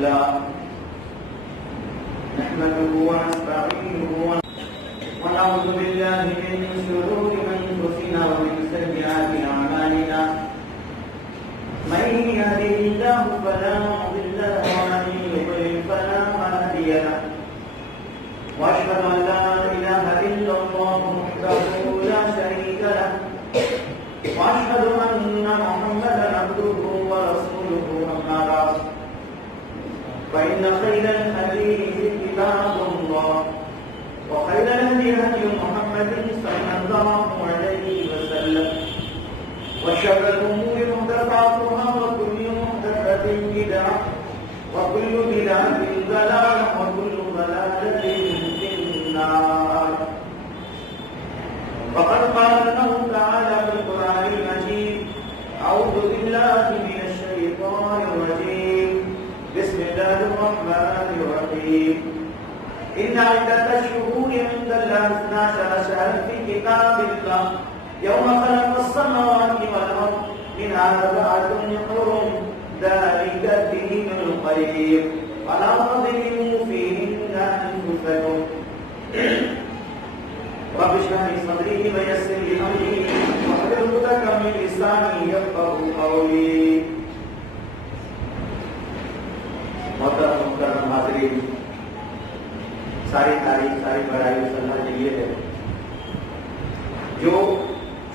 لله نحمده ونستعينه ونعوذ بالله من شرور أنفسنا ومن سيئات أعمالنا من يهده الله فلا مضل له ومن يضلل فلا هادي له وأشهد أن لا إله إلا الله وحده لا شريك له وأشهد أن محمدا عبده ورسوله أما بعد فإن خير الحديث كتاب الله وخير الهدي هدي محمد صلى الله عليه وسلم وشر الأمور محدثاتها وكل محدثة بدعة وكل بدعة ضلالة وكل ضلالة في النار. فقد قال الله تعالى في القرآن المجيد: أعوذ بالله من الشيطان الرجيم بسم الله الرحمن الرحيم إن عدة الشهور عند الله 12 شهرا في كتاب الله يوم خلق السماوات والأرض منها أربعة حرم ذلك الدين القيم فلا تظلموا فيهن أنفسكم رب اشرح لي صدري ويسر لي أمري واحلل عقدة من لساني يفقهوا قولي. محترم حاضرین، ساری تعریف ساری بڑائی اس اللہ کے لیے ہے جو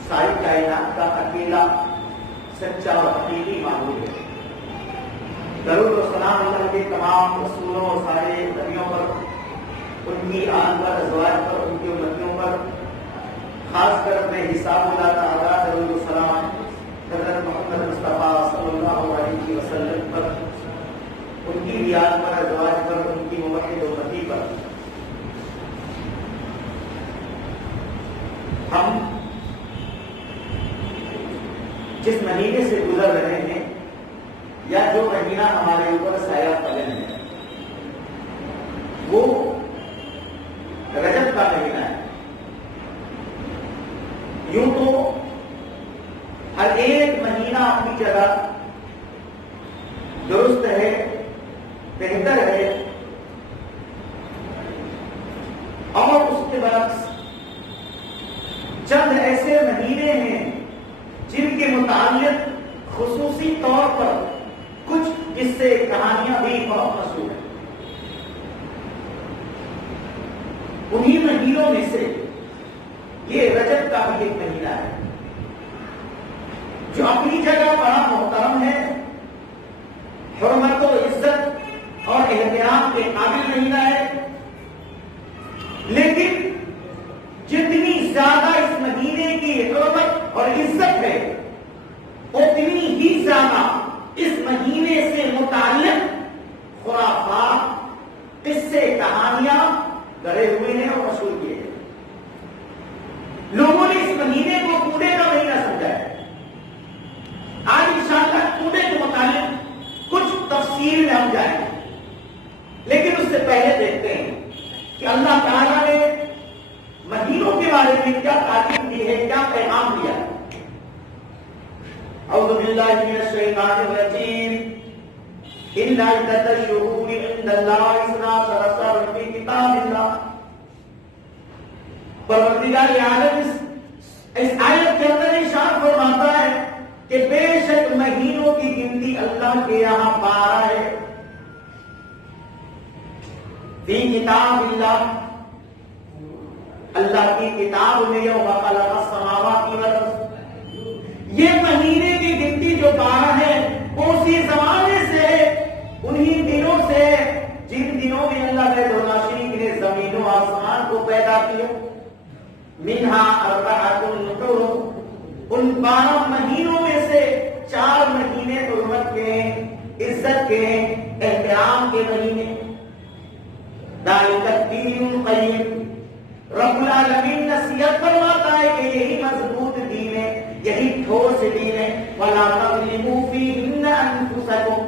ساری کائنات کا اکیلا سچا اور حقیقی معبود ہے. درود و سلام اللہ کے تمام رسولوں اور سارے نبیوں پر، ان کی آن پر، ازواج پر، ان کی امتیوں پر، خاص کر اپنے حساب اللہ تعالیٰ درود و سلام حضرت محمد مصطفیٰ صلی اللہ علیہ وسلم پر، ان کی ریاض پر، ازواج پر، ان کی موحد امتی پر. ہم جس مہینے سے گزر رہے ہیں یا جو مہینہ ہمارے اوپر سایہ فلن ہے وہ رجب کا مہینہ ہے. یوں تو ہر ایک مہینہ اپنی جگہ درست ہے، بہتر ہے، اور اس کے برعکس چند ایسے مہینے ہیں جن کے متعلق خصوصی طور پر کچھ قصے کہانیاں بھی بہت مشہور ہیں. انہی مہینوں میں سے یہ رجب کا بھی ایک مہینہ ہے جو اپنی جگہ بڑا محترم ہے، حرمت و عزت اور احترام کے قابل مہینہ ہے. لیکن جتنی زیادہ اس مہینے کی حرمت اور عزت ہے اتنی ہی زیادہ اس مہینے سے متعلق خرافات، قصے، کہانیاں گڑے ہوئے ہیں اور مشہور کیے ہیں. لوگوں نے اس مہینے کو کوڑے کا مہینہ سمجھا ہے. آج انشاءاللہ کوڑے کے متعلق کچھ تفصیل میں ہم جائیں گے، لیکن اس سے پہلے دیکھتے ہیں کہ اللہ تعالیٰ نے مہینوں کے بارے میں کیا تعلیم دی ہے، کیا پیغام دیا ہے. اعوذ باللہ من الشیطان الرجیم ان عدۃ الشہور عند اللہ 12 شہرا فی کتاب اللہ. پروردگار عالم اس آیت کے اندر ارشاد فرماتا ہے کہ بے شک مہینوں کی گنتی اللہ کے یہاں 12 ہے. فی کتاب اللہ، اللہ کی کتاب میں یوم خلق السماوات والارض. یہ مہینے کی گنتی جو 12 ہے وہ اسی زمانے سے، انہی دنوں سے جن دنوں میں اللہ بیت اللہ شریف نے زمین و آسمان کو پیدا کیا. منہا اربعۃ حرم، ان 12 مہینوں میں سے 4 مہینے حرمت کے، عزت کے، احترام کے مہینے. ذالک الدین القیم، رب العالمین نصیحت فرماتا ہے کہ یہی مضبوط دین ہے، یہی ٹھوس دین ہے. وَلَا تَظْلِمُوا فِيهِنَّ أَنفُسَكُمْ،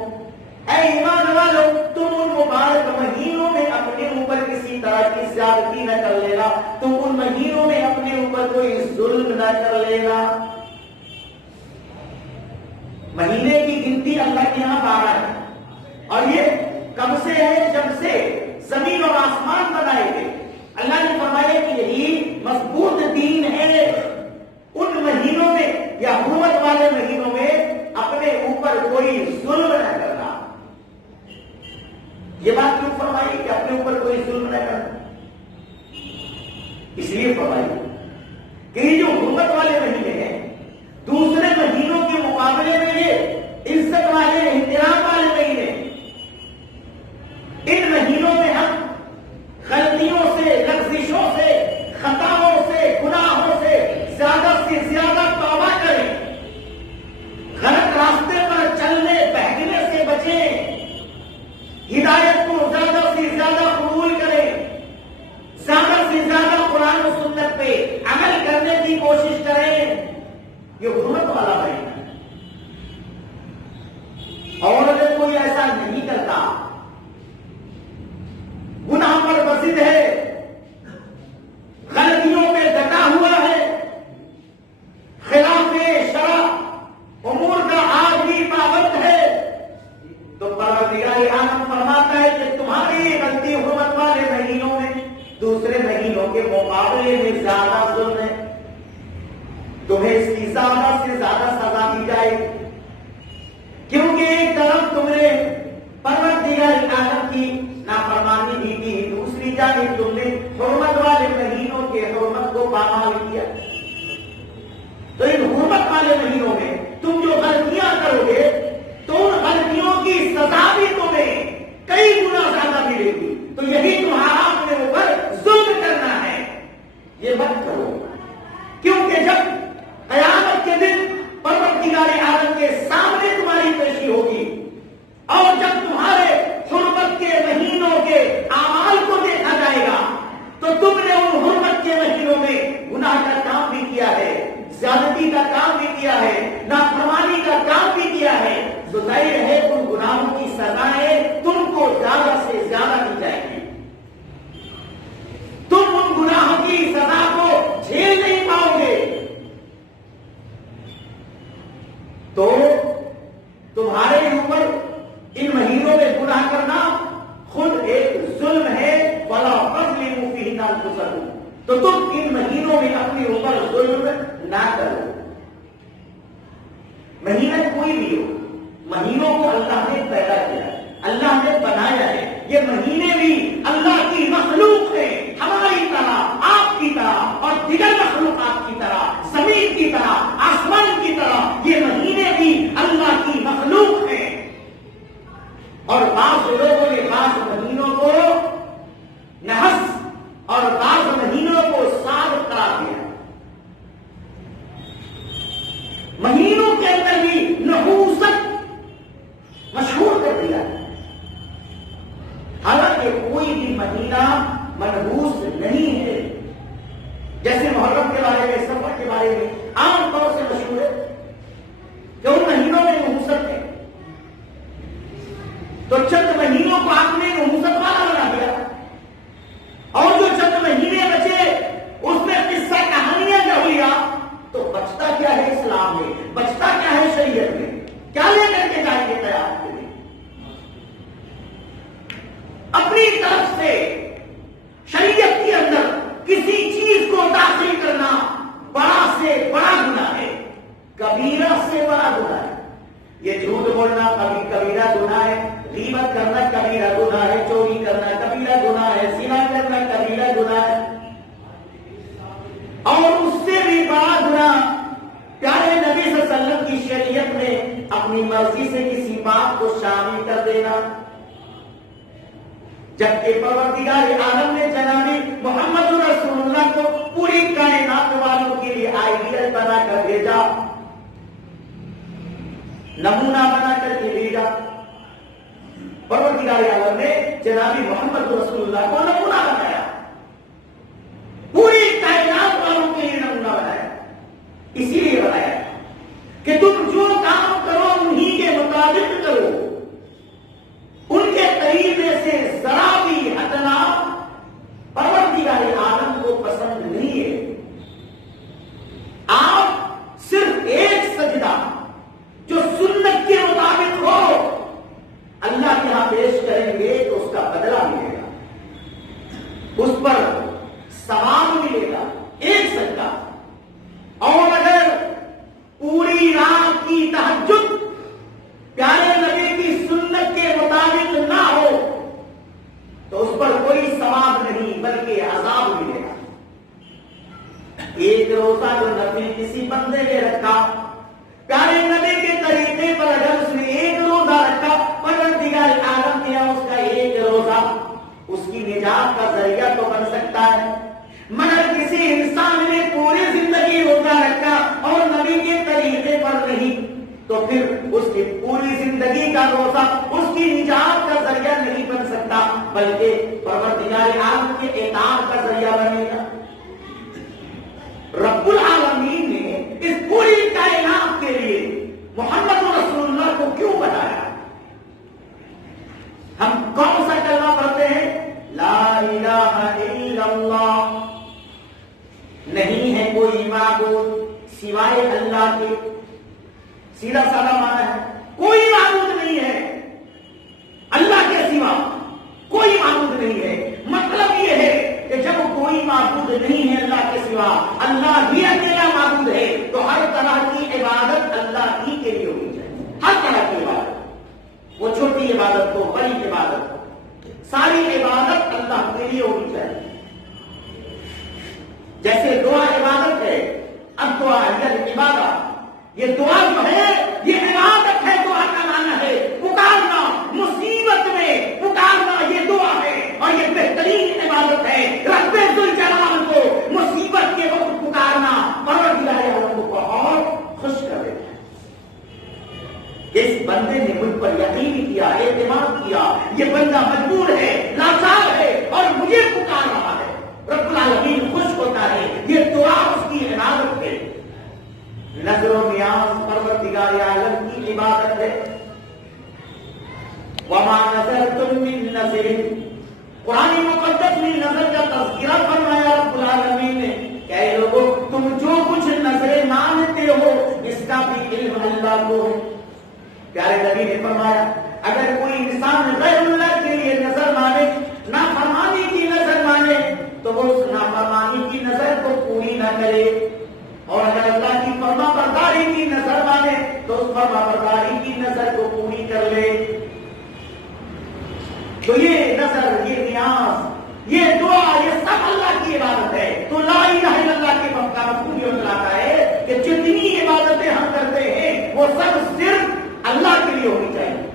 اے ایمان والو تم ان مبارک مہینوں میں اپنے اوپر کسی طرح کی زیادتی نہ کر لینا، تم ان مہینوں میں اپنے اوپر کوئی ظلم نہ کر لینا. مہینے کی گنتی اللہ کے یہاں 12 ہے اور یہ جب سے زمین اور آسمان بنائے گئے، اللہ نے فرمایا کہ یہی مضبوط دین ہے۔ ان مہینوں میں یا حرمت والے مہینوں میں اپنے اوپر کوئی ظلم نہ کرنا۔ یہ بات کیوں فرمائی کہ اپنے اوپر کوئی ظلم نہ کرنا؟ اس لیے فرمائی کہ یہ جو حرمت والے مہینے ہیں دوسرے مہینوں کے مقابلے میں یہ عزت والے احترام والے مہینے، ان مہینوں میں ہم غلطیوں سے، لغزشوں سے، خطاؤں سے، گناہوں سے زیادہ توبہ کریں، غلط راستے پر چلنے بہکنے سے بچیں، ہدایت کو زیادہ سے زیادہ قبول کریں، زیادہ سے زیادہ قرآن و سنت پہ عمل کرنے کی کوشش کریں۔ یہ حرمت والا مہینہ ہے، اور اگر کوئی ایسا نہیں کرتا، گناہ پر بسد ہے، غلطیوں پہ ڈٹا ہوا ہے، خلاف شرع امور کا آج بھی پابند ہے، تو پروردگار عالم فرماتا ہے کہ تمہاری غلطی حرمت والے مہینوں میں دوسرے مہینوں کے مقابلے میں زیادہ ظلم ہے، تمہیں اس کی زیادہ سے زیادہ سزا دی جائے، کیونکہ ایک طرف تم نے پروردگار عالم کی نافرمانی بھی کی، دوسری جانب تم نے حرمت والے مہینوں کے حرمت کو پامال کیا۔ تو ان حرمت والے مہینوں میں تم جو غلطیاں کرو گے تو ان غلطیوں کی سزا بھی تمہیں کئی گنا زیادہ ملے گی، تو یہی تمہارا اپنے اوپر ظلم کرنا ہے، یہ مت کرو، کیونکہ جب قیامت کے دن پروردگار عالم کے سامنے تمہاری پیشی ہوگی اور جب تمہارے حرمت کے مہینوں کے اعمال کو دیکھا جائے گا تو تم نے ان حرمت کے مہینوں میں گناہ کا کام بھی کیا ہے، زیادتی کا کام بھی کیا ہے، نافرمانی کا کام بھی کیا ہے، تو ظاہر ہے ان گناہوں کی سزائیں تم کو زیادہ سے زیادہ دی جائے گی، تم ان گناہوں کی سزا کو جھیل نہیں پاؤ گے، تو تمہارے اوپر ان مہینوں میں گناہ کرنا خود ایک ظلم ہے، وَلَا تَظْلِمُوا فِيهِنَّ أَنفُسَكُمْ، تو تم ان مہینوں میں اپنے اوپر ظلم نہ کرو۔ مہینہ کوئی بھی ہو، مہینوں کو اللہ نے پیدا کیا ہے، اللہ نے بنایا ہے، یہ مہینے بھی اللہ کی مخلوق ہے، ہماری طرح، آپ کی طرح اور دیگر مخلوقات کی طرح، زمین کی طرح، آسمان کی طرح، یہ مہینے بھی اللہ کی مخلوق ہیں، اور بعض لوگوں نے بعض مہینوں کو نحس اور بعض مہینوں کو صاد قرار دیا، مہینوں کے اندر بھی نحوست مشہور کر دیا، حالانکہ کوئی بھی مہینہ منحوس نہیں ہے، جیسے محرم کے بارے میں، سفر کے بارے میں عام طور سے مشہور ہے کہ ان مہینوں میں نحوست ہے، تو چند مہینوں کو آپ نے نحوست والا بنا دیا، اور جو چند مہینے بچے اس میں قصہ کہانیاں جو لیا، تو بچتا کیا ہے اسلام میں، بچتا کیا ہے شریعت میں، کیا لے کر کے جائیں گے قیامت کے لیے؟ اپنی طرف سے شریعت کے اندر کسی چیز کو داخل کرنا بڑا سے بڑا گناہ ہے، کبیرہ سے بڑا گناہ ہے، یہ جھوٹ بولنا کبیرہ گناہ ہے، غیبت کرنا کبیرہ گناہ ہے، چوری کرنا کبیرہ گناہ ہے، زنا کرنا کبیرہ گناہ ہے، اور اس سے بھی بڑا گناہ پیارے نبی صلی اللہ علیہ وسلم کی شریعت میں اپنی مرضی سے کسی بات کو شامل کر دینا، جبکہ پروردگار عالم نے جناب محمد رسول اللہ کو پوری کائنات والوں کے لیے آئیڈیل بنا کر بھیجا، نمونہ بنا کر کے بھیجا، پروردگار عالم نے جناب محمد رسول اللہ کو نمونہ بنایا، پوری کائنات والوں کے لیے نمونہ بنایا، اسی لیے بنایا کہ تم جو کام کرو انہی کے مطابق کرو، ان کے طریقے سے ذرا بھی ہٹنا پروردگار عالم کو پسند نہیں ہے۔ آپ صرف ایک سجدہ جو سنت کے مطابق ہو اللہ کے ہاں پیش کریں گے تو اس کا پوری رات کی تہجد پیارے نبی کی سنت کے مطابق نہ ہو تو اس پر کوئی ثواب نہیں بلکہ عذاب ملے گا. ایک روزہ جو نبی کسی بندے نے رکھا پیارے نبی کے طریقے پر اگر اس نے ایک روزہ رکھا پروردگار عالم کیا اس کا ایک روزہ اس کی نجات کا ذریعہ تو بن سکتا ہے. مگر کسی انسان نے پوری زندگی روزہ رکھا اور نبی کے طریقے پر نہیں تو پھر اس کی پوری زندگی کا روزہ اس کی نجات کا ذریعہ نہیں بن سکتا بلکہ پروردگار عالم کے اطاعت کا ذریعہ بنے گا. رب العالمین نے اس پوری کائنات کے لیے محمد رسول اللہ کو کیوں بنایا؟ ہم کون سا کلمہ پڑھتے ہیں؟ لا الہ الا اللہ. نہیں ہے کوئی معبود سوائے اللہ کے. سیدھا سادہ معنی ہے کوئی معبود نہیں ہے اللہ کے سوا، کوئی معبود نہیں ہے. مطلب یہ ہے کہ جب کوئی معبود نہیں ہے اللہ کے سوا، اللہ ہی اکیلا معبود ہے، تو ہر طرح کی عبادت اللہ ہی کے لیے ہونی چاہیے. ہر طرح کی عبادت، وہ چھوٹی عبادت ہو بڑی عبادت ہو، ساری عبادت اللہ کے لیے ہونی چاہیے. جیسے دعا عبادت ہے، اب دعا عبادت، یہ دعا جو ہے یہ عبادت ہے. دعا کا معنی ہے پکارنا، مصیبت میں پکارنا یہ دعا ہے اور یہ بہترین عبادت ہے. رب ذوالجلال کو مصیبت کے وقت پکارنا پروردگار عالم کو بہت خوش کر دیتا ہے. اس بندے نے مجھ پر یقین کیا، اعتماد کیا، یہ بندہ مجبور ہے، لاچار ہے اور مجھے پکار رہا ہے. رب العالمین خوش ہوتا ہے. یہ دعا اس کی عبادت ہے. نظر و نیاز پروردگار عالم کی عبادت ہے. وما نظرتم من نظر، قرآن مقدس میں نظر کا تذکرہ فرمایا رب العالمین نے کہ اے لوگوں تم جو کچھ نظریں مانتے ہو اس کا بھی علم اللہ کو ہے. پیارے نبی نے فرمایا اگر کوئی انسان غیر اللہ کے لیے نظر مانے، نافرمانی کی نظر مانے، تو وہ اس نافرمانی کی نظر کو پوری نہ کرے، اور اگر اللہ کی فرما برداری کی نظر مانے تو اس فرما برداری کی نظر کو پوری کر لے. تو یہ نظر، یہ نیاز، یہ دعا، یہ سب اللہ کی عبادت ہے. تو لا الہ الا اللہ کے مفہوم یہ بتلاتا ہے کہ جتنی عبادتیں ہم کرتے ہیں وہ سب صرف اللہ کے لیے ہونی چاہیے،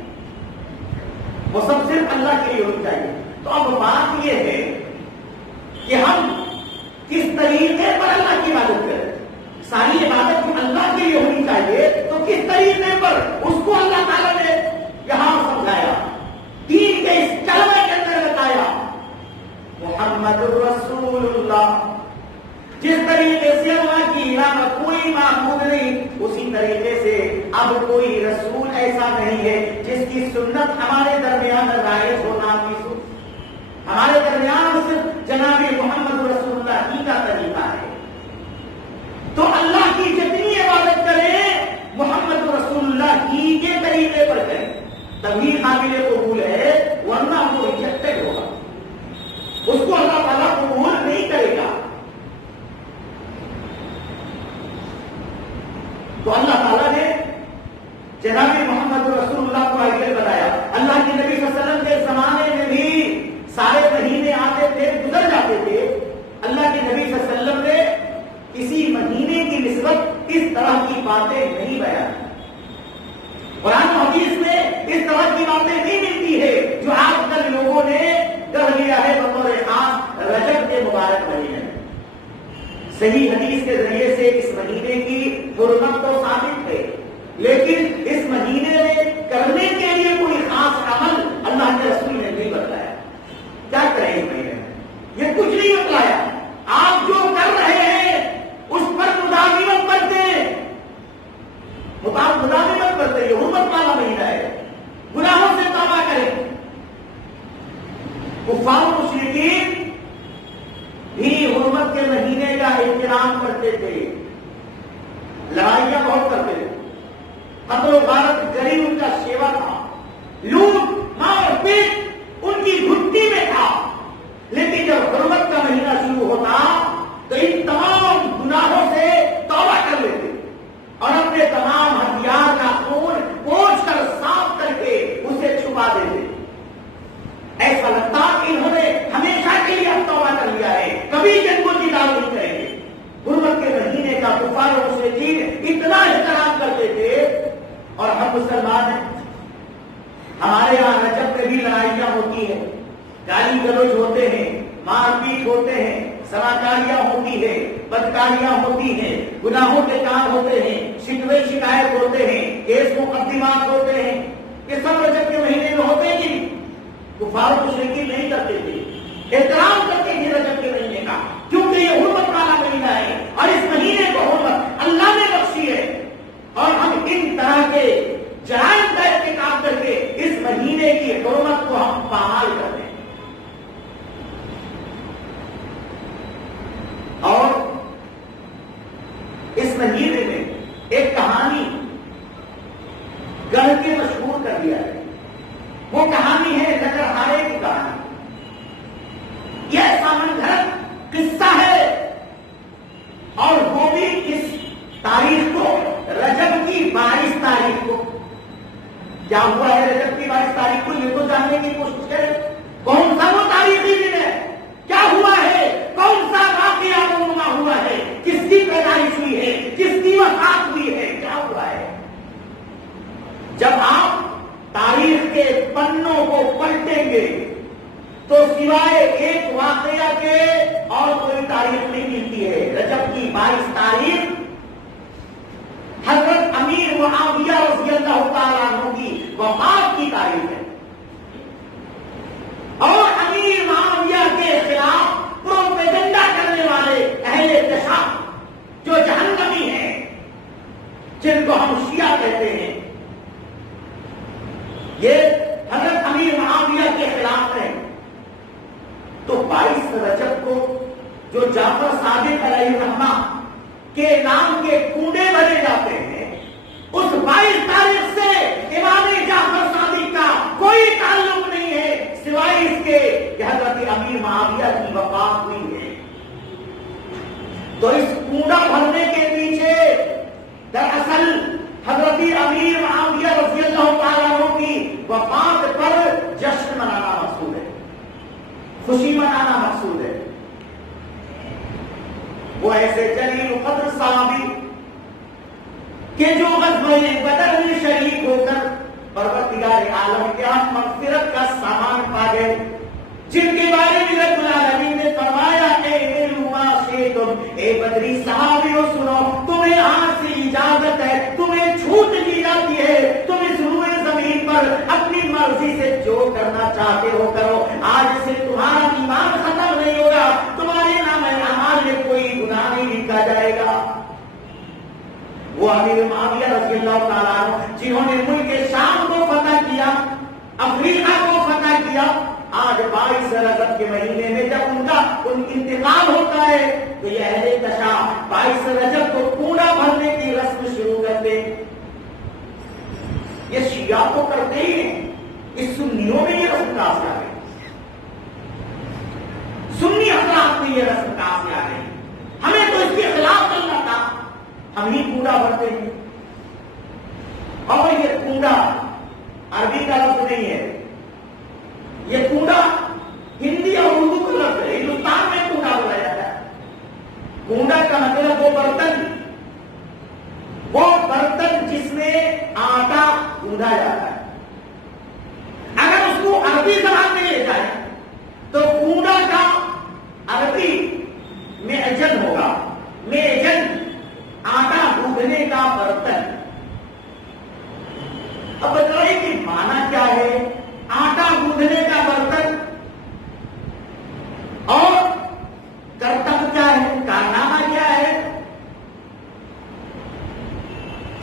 وہ سب صرف اللہ کے لیے ہونی چاہیے. تو اب بات یہ ہے کہ ہم کس طریقے پر اللہ کی عبادت کریں. ساری عبادت جو اللہ کے لیے ہونی چاہیے تو کس طریقے پر اس کو اللہ تعالیٰ نے یہاں سمجھایا، دین کے اس کلمے کے اندر بتایا. محمد رسول اللہ، جس طریقے سے اللہ کی علاوہ کوئی معبود نہیں، اسی طریقے سے اب کوئی رسول ایسا نہیں ہے جس کی سنت ہمارے درمیان رائج ہونا کی سو. ہمارے درمیان صرف جناب محمد رسول اللہ ہی کا طریقہ ہے. تو اللہ کی جتنی عبادت کریں محمد رسول اللہ ہی کے طریقے پر کریں تبھی قابل قبول ہے، ورنہ وہ ریجیکٹڈ ہوگا، اس کو اللہ تعالیٰ قبول نہیں کرے گا. تو اللہ تعالیٰ نے جناب محمد رسول اللہ کو آئیڈیل بنایا. اللہ کے نبی صلی اللہ علیہ وسلم کے زمانے میں بھی سارے مہینے آتے تھے، گزر جاتے تھے. اللہ کے نبی صلی اللہ علیہ وسلم نے کسی مہینے کی نسبت اس طرح کی باتیں نہیں بیان. قرآن و حدیث میں اس طرح کی باتیں نہیں ملتی ہے جو آج کل لوگوں نے کر لیا ہے بطور خاص رجب کے مبارک مہینے. صحیح حدیث کے ذریعے سے اس مہینے کی حرمت تو ثابت ہے، لیکن اس مہینے میں کرنے کے لیے کوئی خاص عمل اللہ کے رسول نے نہیں بتایا. کیا کریں اس مہینے میں؟ یہ کچھ نہیں بتلایا. آپ جو کر رہے ہیں اس پر مداومت کرتے ہیں، مداومت کرتے. یہ حرمت والا مہینہ ہے، گناہوں سے توبہ کریں. کفار مشرکین بھی حرمت کے مہینے کا احترام کرتے تھے، لڑائیاں بہت کرتے تھے، قتل و غارت غریب ان کا شیوا تھا، لوٹ مار پیٹ ان کی گھٹی میں تھا. لیکن جب حرمت کا مہینہ شروع ہوتا تو ان تمام گناہوں سے توبہ کر لیتے اور اپنے تمام اور ہم مسلمان ہیں. ہمارے یہاں رجب میں بھی لڑائیاں ہوتی ہیں, گالی گلوچ ہوتے ہیں, مار پیٹ ہوتے ہیں, سماکاریاں ہوتی ہیں, بدکاریاں ہوتی ہیں, گناہوں کے کام ہوتے ہیں, شکوے شکایت ہوتے ہیں, کیس مقدمات ہوتے ہیں. یہ سب رجب کے مہینے میں ہوتے ہیں کہ کفار مشرکین نہیں کرتے تھے, احترام کرتے تھے رجب کے مہینے کا, کیونکہ یہ حرمت والا مہینہ ہے اور اس مہینے کو حرمت اللہ نے بخشی ہے. اور ہم ان طرح کے جرائم کا ارتکاب کر کے اس مہینے کی حرمت کو ہم پامال کرتے ہیں. اور اس مہینے میں ایک کہانی گڑھ کے مشہور کر دیا ہے. وہ کہانی ہے لکڑہارے کی کہانی. یہ سامندر قصہ ہے اور وہ بھی کس تاریخ کو, رجب کی 22 تاریخ کو. کیا ہوا ہے رجب کی 22 تاریخ کو, یہ تو جاننے کی کوشش کریں. کون سا وہ تاریخی دن ہے, کیا ہوا ہے, کون سا واقعہ رونما ہوا ہے, کس کی پیدائش ہوئی ہے, کس کی وفات ہوئی ہے, کیا ہوا ہے. جب آپ تاریخ کے پنوں کو پلٹیں گے تو سوائے ایک واقعہ کے اور کوئی تاریخ نہیں ملتی ہے. رجب کی 22 تاریخ حضرت امیر معاویہ رضی اللہ تعالیٰ عنہ کی وفات کی تاریخ ہے. اور امیر معاویہ کے خلاف پروپیگنڈا کرنے والے اہل کشاف جو جہنمی ہیں, جن کو ہم شیعہ کہتے ہیں, یہ حضرت امیر معاویہ کے خلاف ہے. تو 22 رجب کو جو جعفر صادق علیہ الرحمہ کے نام کے کنڈے بھرے جاتے ہیں, اس 22 تاریخ سے امام جعفر صادق کا کوئی تعلق نہیں ہے سوائے اس کے کہ حضرت امیر معاویہ کی وفات ہوئی ہے. تو اس کنڈا بھرنے کے پیچھے دراصل حضرت امیر معاویہ رضی اللہ تعالیٰ عنہ کی وفات پر جشن منانا مقصود ہے, خوشی منانا مقصود ہے. وہ ایسے جلیل قدر صحابی کہ جو غزوہ بدر میں شریک ہو کر پروردگار عالم کے مغفرت کا سامان پا گئے, جن کے بارے میں رب العالمین نے فرمایا اے بدری صحابیوں سنو, تمہیں آج سے اجازت ہے, تمہیں چھوٹ دی جاتی ہے, تم اس روئے زمین پر اپنی مرضی سے جو کرنا چاہتے ہو کرو. آج سے تمہارا ایمان ختم نہیں ہوگا, تمہارے نام اعمال میں کوئی گناہ نہیں لکھا جائے گا. وہ امیر معاویہ رضی اللہ تعالیٰ عنہ جنہوں نے ملک شام کو فتح کیا, افریقہ کو فتح کیا, آج 22 رجب کے مہینے میں جب ان کا انتقال ہوتا ہے تو یہ اہل کشاف 22 رجب کو کنڈا بھرنے کی رسم شروع کرتے. یہ شیعہ تو کرتے ہی ہیں, اس سنیوں میں یہ رسم کہاں سے آ گئی, سنی حضرات میں یہ رسم کہاں سے آ گئی. ہمیں تو اس کے خلاف چلنا تھا, ہم ہی کنڈا بھرتے ہیں. اور یہ کنڈا عربی کا لفظ نہیں ہے, یہ کنڈا ہندی اور اردو کا لفظ ہے. ہندوستان میں کنڈا بولا جاتا ہے. کنڈا کا مطلب وہ برتن جس میں آٹا گوندھا جاتا ہے. اگر اس کو عربی زبان میں لے جائے تو کنڈا کا عربی معجن ہوگا. معجن آٹا گوندھنے کا برتن. اب بتائیے کہ معنی کیا ہے آٹا گوندھنے کا برتن, اور کرتب کیا ہے, کارنامہ کیا ہے,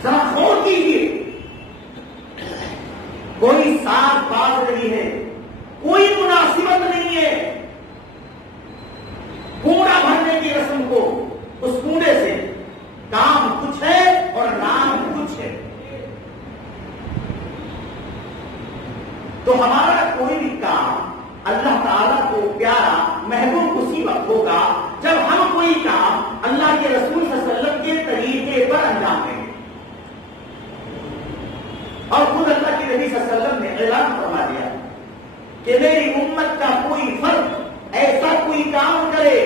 ذرا غور کیجیے. کوئی ساز باز نہیں ہے, کوئی مناسبت نہیں ہے. کنڈا بھرنے کی رسم کو اس کنڈے سے کام کچھ ہے اور نام کچھ ہے. تو ہمارا کوئی بھی کام اللہ تعالیٰ کو پیارا محبوب اسی وقت ہوگا جب ہم کوئی کام اللہ کے رسول صلی اللہ علیہ وسلم کے طریقے پر انجام دیں گے. اور خود اللہ کے نبی صلی اللہ علیہ وسلم نے اعلان فرما دیا کہ میری امت کا کوئی فرد ایسا کوئی کام کرے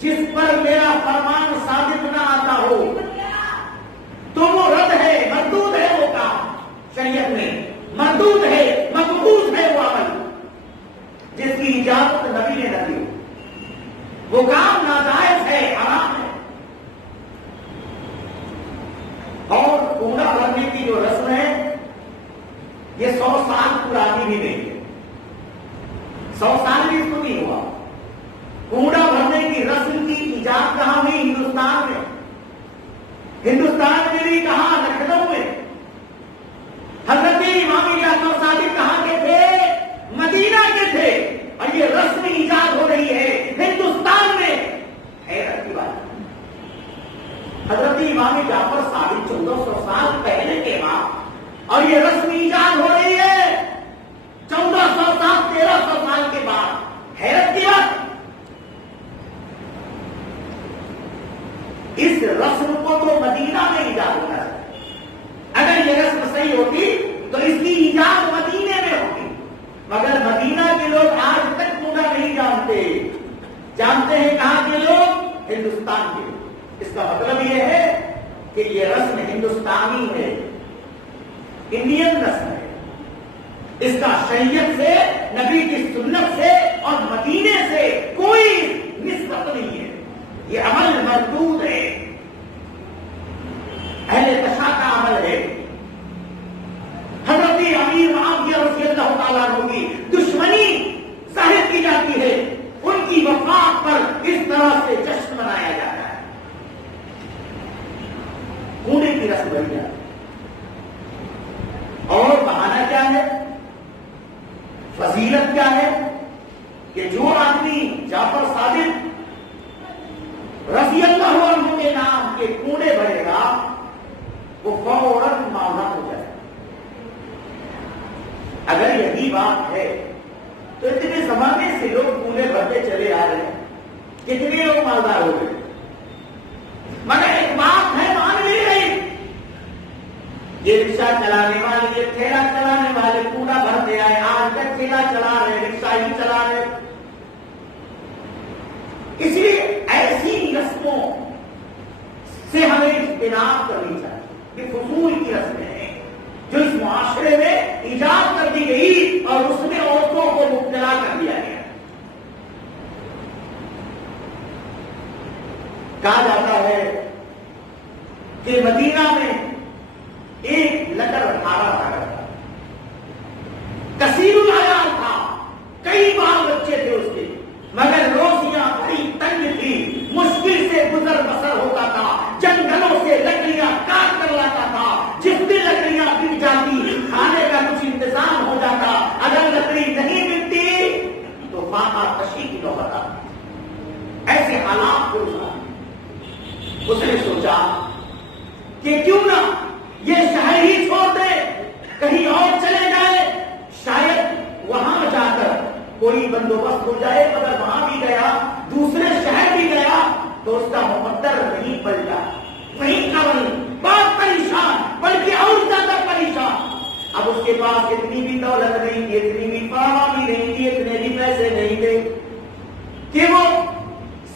جس پر میرا فرمان ثابت نہ آتا ہو تو وہ رد ہے, مردود ہے وہ کام. یہ 100 سال پرانی بھی نہیں ہے، 100 سال بھی اس کو نہیں ہوا۔ کوڑا بھرنے کی رسم کی ایجاد کہاں ہوئی؟ ہندوستان میں، ہندوستان میں بھی کہاں؟ لکھنؤ میں۔ حضرت امام جعفر صادق کہاں کے تھے؟ مدینہ کے تھے، اور یہ رسم ایجاد ہو رہی ہے ہندوستان میں۔ حیرت کی بات، حضرت امام جعفر صادق 1400 سال پہلے کے بعد، اور یہ رسم ایجاد ہو رہی ہے 1400 سال 1300 سال کے بعد۔ حیرت کی بات، اس رسم کو تو مدینہ میں ایجاد ہونا ہے۔ اگر یہ رسم صحیح ہوتی تو اس کی ایجاد مدینے میں ہوتی، مگر مدینہ کے لوگ آج تک کوڑا نہیں جانتے، جانتے ہیں کہاں کے لوگ؟ ہندوستان کے۔ اس کا مطلب یہ ہے کہ یہ رسم ہندوستانی ہے، انڈین رسم ہے، اس کا شریعت سے، نبی کی سنت سے اور مدینے سے کوئی نسبت نہیں ہے، یہ عمل مردود ہے، اہل تشا کا عمل ہے۔ حضرت امیر معاویہ رضی اللہ تعالیٰ عنہ کی دشمنی ظاہر کی جاتی ہے، ان کی وفات پر اس طرح سے جشن منایا جاتا ہے، کوڑے کی رسم بن جاتی۔ اور بہانہ کیا ہے؟ فضیلت کیا ہے؟ کہ جو آدمی جعفر صادق رضی اللہ عنہ کے نام کے کوڑے بھرے گا وہ فوراً مالدار ہو جائے۔ اگر یہی بات ہے تو اتنے زمانے سے لوگ کوڑے بھرتے چلے آ رہے ہیں، کتنے لوگ مالدار ہو گئے، مگر ایک بات ہے مان لی گئی، یہ رکشہ چلانے والے، یہ ٹھیلا چلانے والے کوڑا بھرتے آئے، آج تک ٹھیلا چلا رہے، رکشہ ہی چلا رہے۔ اس لیے ایسی رسموں سے ہمیں اجتناب کرنی چاہیے، یہ فضول کی رسمیں ہیں جو اس معاشرے میں ایجاد کر دی گئی اور اس میں عورتوں کو مبتلا کر دیا گیا۔ کہا جاتا ہے کہ مدینہ میں ایک لکڑ ہارا تھا، کثیر العیال تھا، کئی بال بچے تھے اس کے، مگر روزیاں بڑی تنگ تھی، مشکل سے گزر بسر ہوتا تھا، جنگلوں سے لکڑیاں کاٹ کر لاتا تھا، جس دن لکڑیاں بک جاتی کھانے کا کچھ انتظام ہو جاتا، اگر لکڑی نہیں بکتی تو فاقہ کشی کی نوبت آتی۔ ایسے حالات کو اس نے سوچا کہ کیوں نہ یہ شہر ہی چھوڑ دے، کہیں اور چلے جائے، شاید وہاں جا کر کوئی بندوبست ہو جائے۔ اگر وہاں بھی گیا، دوسرے شہر بھی گیا تو اس کا مقدر نہیں پلٹا، وہیں کا وہیں، بہت پریشان، بلکہ اور زیادہ پریشان۔ اب اس کے پاس اتنی بھی دولت نہیں تھی، اتنی بھی پاوا بھی نہیں تھی، اتنے بھی پیسے نہیں تھے کہ وہ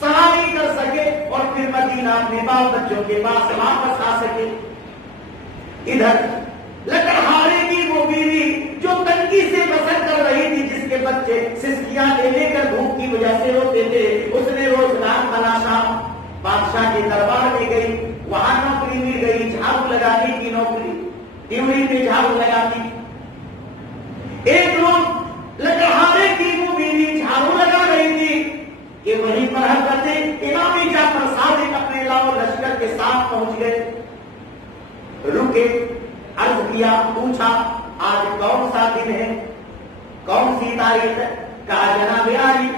سواری کر سکے اور پھر مدینہ اپنے بال بچوں کے پاس واپس آ سکے۔ ادھر لکڑہارے کی وہ بیوی جو تنگی سے بسر کر رہی تھی، جس کے بچے سسکیاں لے کر دھوپ کی وجہ سے روتے تھے، اس نے روزگار تلاشا، بادشاہ کے دربار میں گئی، وہاں نوکری مل گئی، جھاڑو لگانے کی نوکری، ڈیوری میں جھاڑو لگاتی۔ ایک روز لکڑہارے کی وہ بیوی جھاڑو لگا رہی تھی کہ وہیں پر حضرت امام جعفر صادق اپنے لاؤ لشکر کے ساتھ پہنچ گئے، رکے، عرض کیا، پوچھا آج کون سا دن ہے، کون سی تاریخ ہے؟ کہا جناب عالی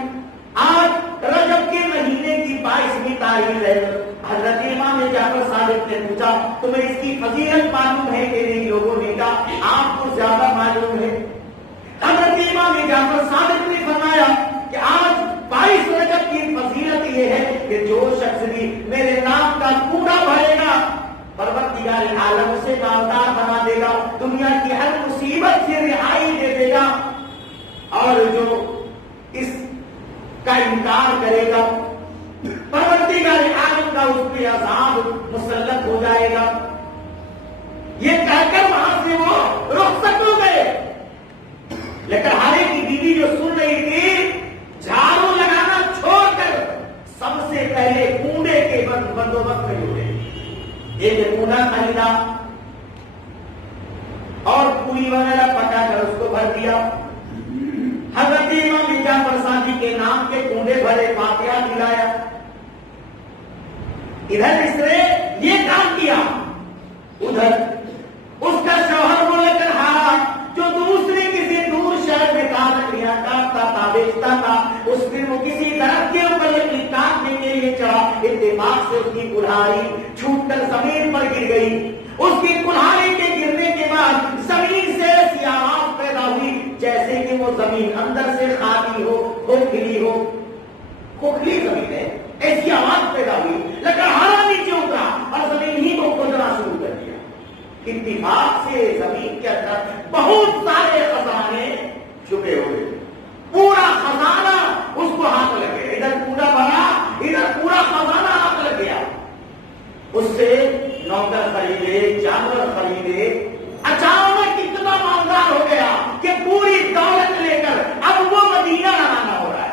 آج رجب کے مہینے کی 22ویں تاریخ ہے۔ حضرت امام جعفر صادق نے پوچھا تمہیں اس کی فضیلت معلوم ہے کہ نہیں؟ لوگوں نے کہا آپ کو زیادہ معلوم ہے۔ حضرت امام جعفر صادق نے فرمایا کہ آج 22 رجب کی فضیلت یہ ہے کہ جو شخص بھی میرے نام کا کوڑا بھرے گا پروردگار عالم سے مالدار بنا دے گا، دنیا کی ہر مصیبت سے رہائی دے دے گا، اور جو اس کا انکار کرے گا پروردگار عالم کا اس پہ عذاب مسلط ہو جائے گا۔ یہ کہہ کر وہاں سے وہ رخصت ہو گئے۔ لکڑہارے کی بیوی جو سن رہی تھی جھاڑو لگانا چھوڑ کر سب سے پہلے کوڑے کے بندوبست میں جڑے، ایک کوڑا خریدا اور پوری وغیرہ پکا دیا. حضرت امام جعفر صادق کے نام کے کنڈے بھرے فاتحہ دلایا. ادھر اس نے یہ کام کیا، ادھر اس کا شوہر کو لے کر ہارا جو دوسرے کسی دور شہر میں کاٹتا تھا، بیچتا تھا. اس دن وہ کسی درخت کے اوپر لکڑی کاٹنے کے لیے چڑھا، اتفاق سے اس کی کلہاڑی چھوٹ کر زمین پر گر گئی. اس کی کلہاڑی کے گرنے کے بعد زمین سے ایسی آواز پیدا ہوئی جیسے کہ وہ زمین اندر سے خالی ہو، کھوکھلی زمین ہے. ایسی آواز پیدا ہوئی، لکڑہارا نیچے اترا اور زمین ہی کو کھودنا شروع کر دیا. اتفاق سے زمین کے اندر بہت سارے خزانے چھپے ہوئے، پورا خزانہ اس کو ہاتھ لگ گیا. ادھر پورا بنا، ادھر پورا خزانہ ہاتھ لگ گیا. اس سے نوکر خریدے، جانور خریدے. اچانک اتنا مالدار ہو گیا کہ پوری دولت لے کر اب وہ مدینہ روانہ ہو رہا ہے.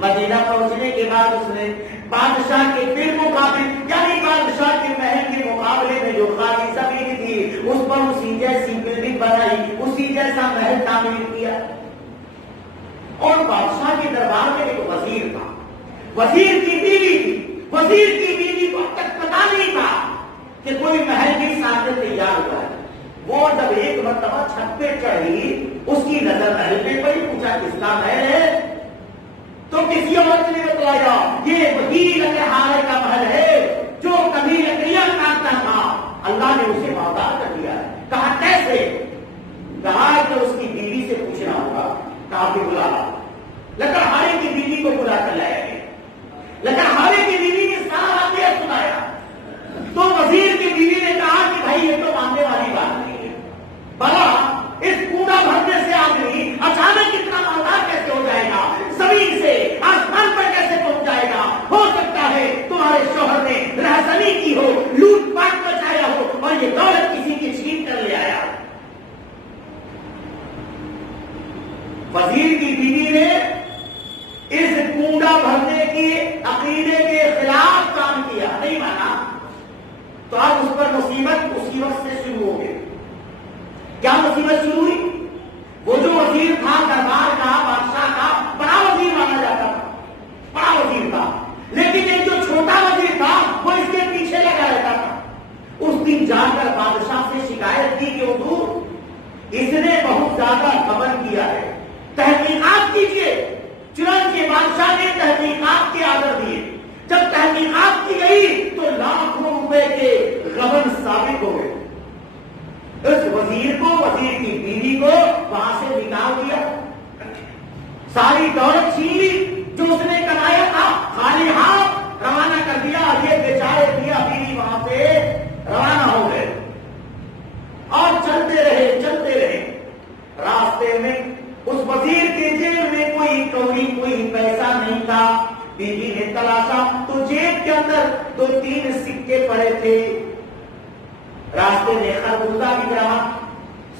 مدینہ پہنچنے کے بعد اس نے بادشاہ کے بالمقابل، یعنی بادشاہ کے محل کے مقابلے میں جو خالی زمین تھی اس پر اسی جیسی بلڈنگ بنائی، اسی جیسا محل تعمیر کیا. اور بادشاہ کے دربار میں ایک وزیر تھا، وزیر کی بیوی تھی. وزیر کی بیوی کو تک پتا نہیں تھا کہ کوئی محل کی سازش تیار ہوا ہے. وہ جب ایک مرتبہ چھت پہ چڑھی، اس کی نظر محل پہ پڑی. پوچھا کس کا محل ہے؟ تو کسی عورت نے بتلایا یہ وہی لکڑہارے کا محل ہے جو کبھی لکڑیاں کاٹتا تھا، اللہ نے اسے مالدار کر دیا ہے. کہا کیسے؟ کہا کہ اس کی بیوی سے پوچھنا ہوگا. کہا کہ بلا لا. لکڑہارے کی بیوی کو بلا کر لایا گیا. لکڑہارے کی بیوی نے سارا واقعہ سنایا. تو وزیر کی بیوی نے کہا کہ بھائی یہ تو ماننے والی بات نہیں ہے. بلا اس کوڑا بھرنے سے آدمی اچانک اتنا مالدار کیسے ہو جائے گا؟ زمین سے آسمان پر کیسے پہنچ جائے گا؟ ہو سکتا ہے تمہارے شوہر نے رہزنی کی ہو، لوٹ پاٹ مچایا ہو اور یہ دولت کسی کی چھین کر لے آیا. وزیر کی بیوی نے اس کوڑا بھرنے کی عقیدے کے خلاف کام کیا، نہیں مانا تو اب اس پر مصیبت سے شروع ہو گئی. کیا مصیبت شروع ہوئی؟ وہ جو وزیر تھا دربار کا، بادشاہ کا بڑا وزیر مانا جاتا تھا، بڑا وزیر تھا، لیکن ایک جو چھوٹا وزیر تھا وہ اس کے پیچھے لگا رہتا تھا. اس دن جا کر بادشاہ سے شکایت کی کہ حضور اس نے بہت زیادہ گھمنڈ کیا ہے، تحقیقات کیجیے. چنانچہ بادشاہ نے تحقیقات کے آرڈر دیے. جب تحقیقات کی گئی تو لاکھوں روپے کے غبن ثابت ہو گئے. اس وزیر کو، وزیر کی بیوی کو وہاں سے نکال دیا، ساری دولت چھین لی جو اس نے کمایا تھا، خالی ہاتھ روانہ کر دیا. یہ بیچارے میاں بیوی وہاں سے روانہ ہو گئے اور چلتے رہے. راستے میں اس وزیر کے جیب میں کوئی کوڑی، کوئی پیسہ نہیں تھا. بیوی نے تلاشا تو جیب کے اندر 2-3 سکے پڑے تھے. راستے میں خربوزہ بھی رہا.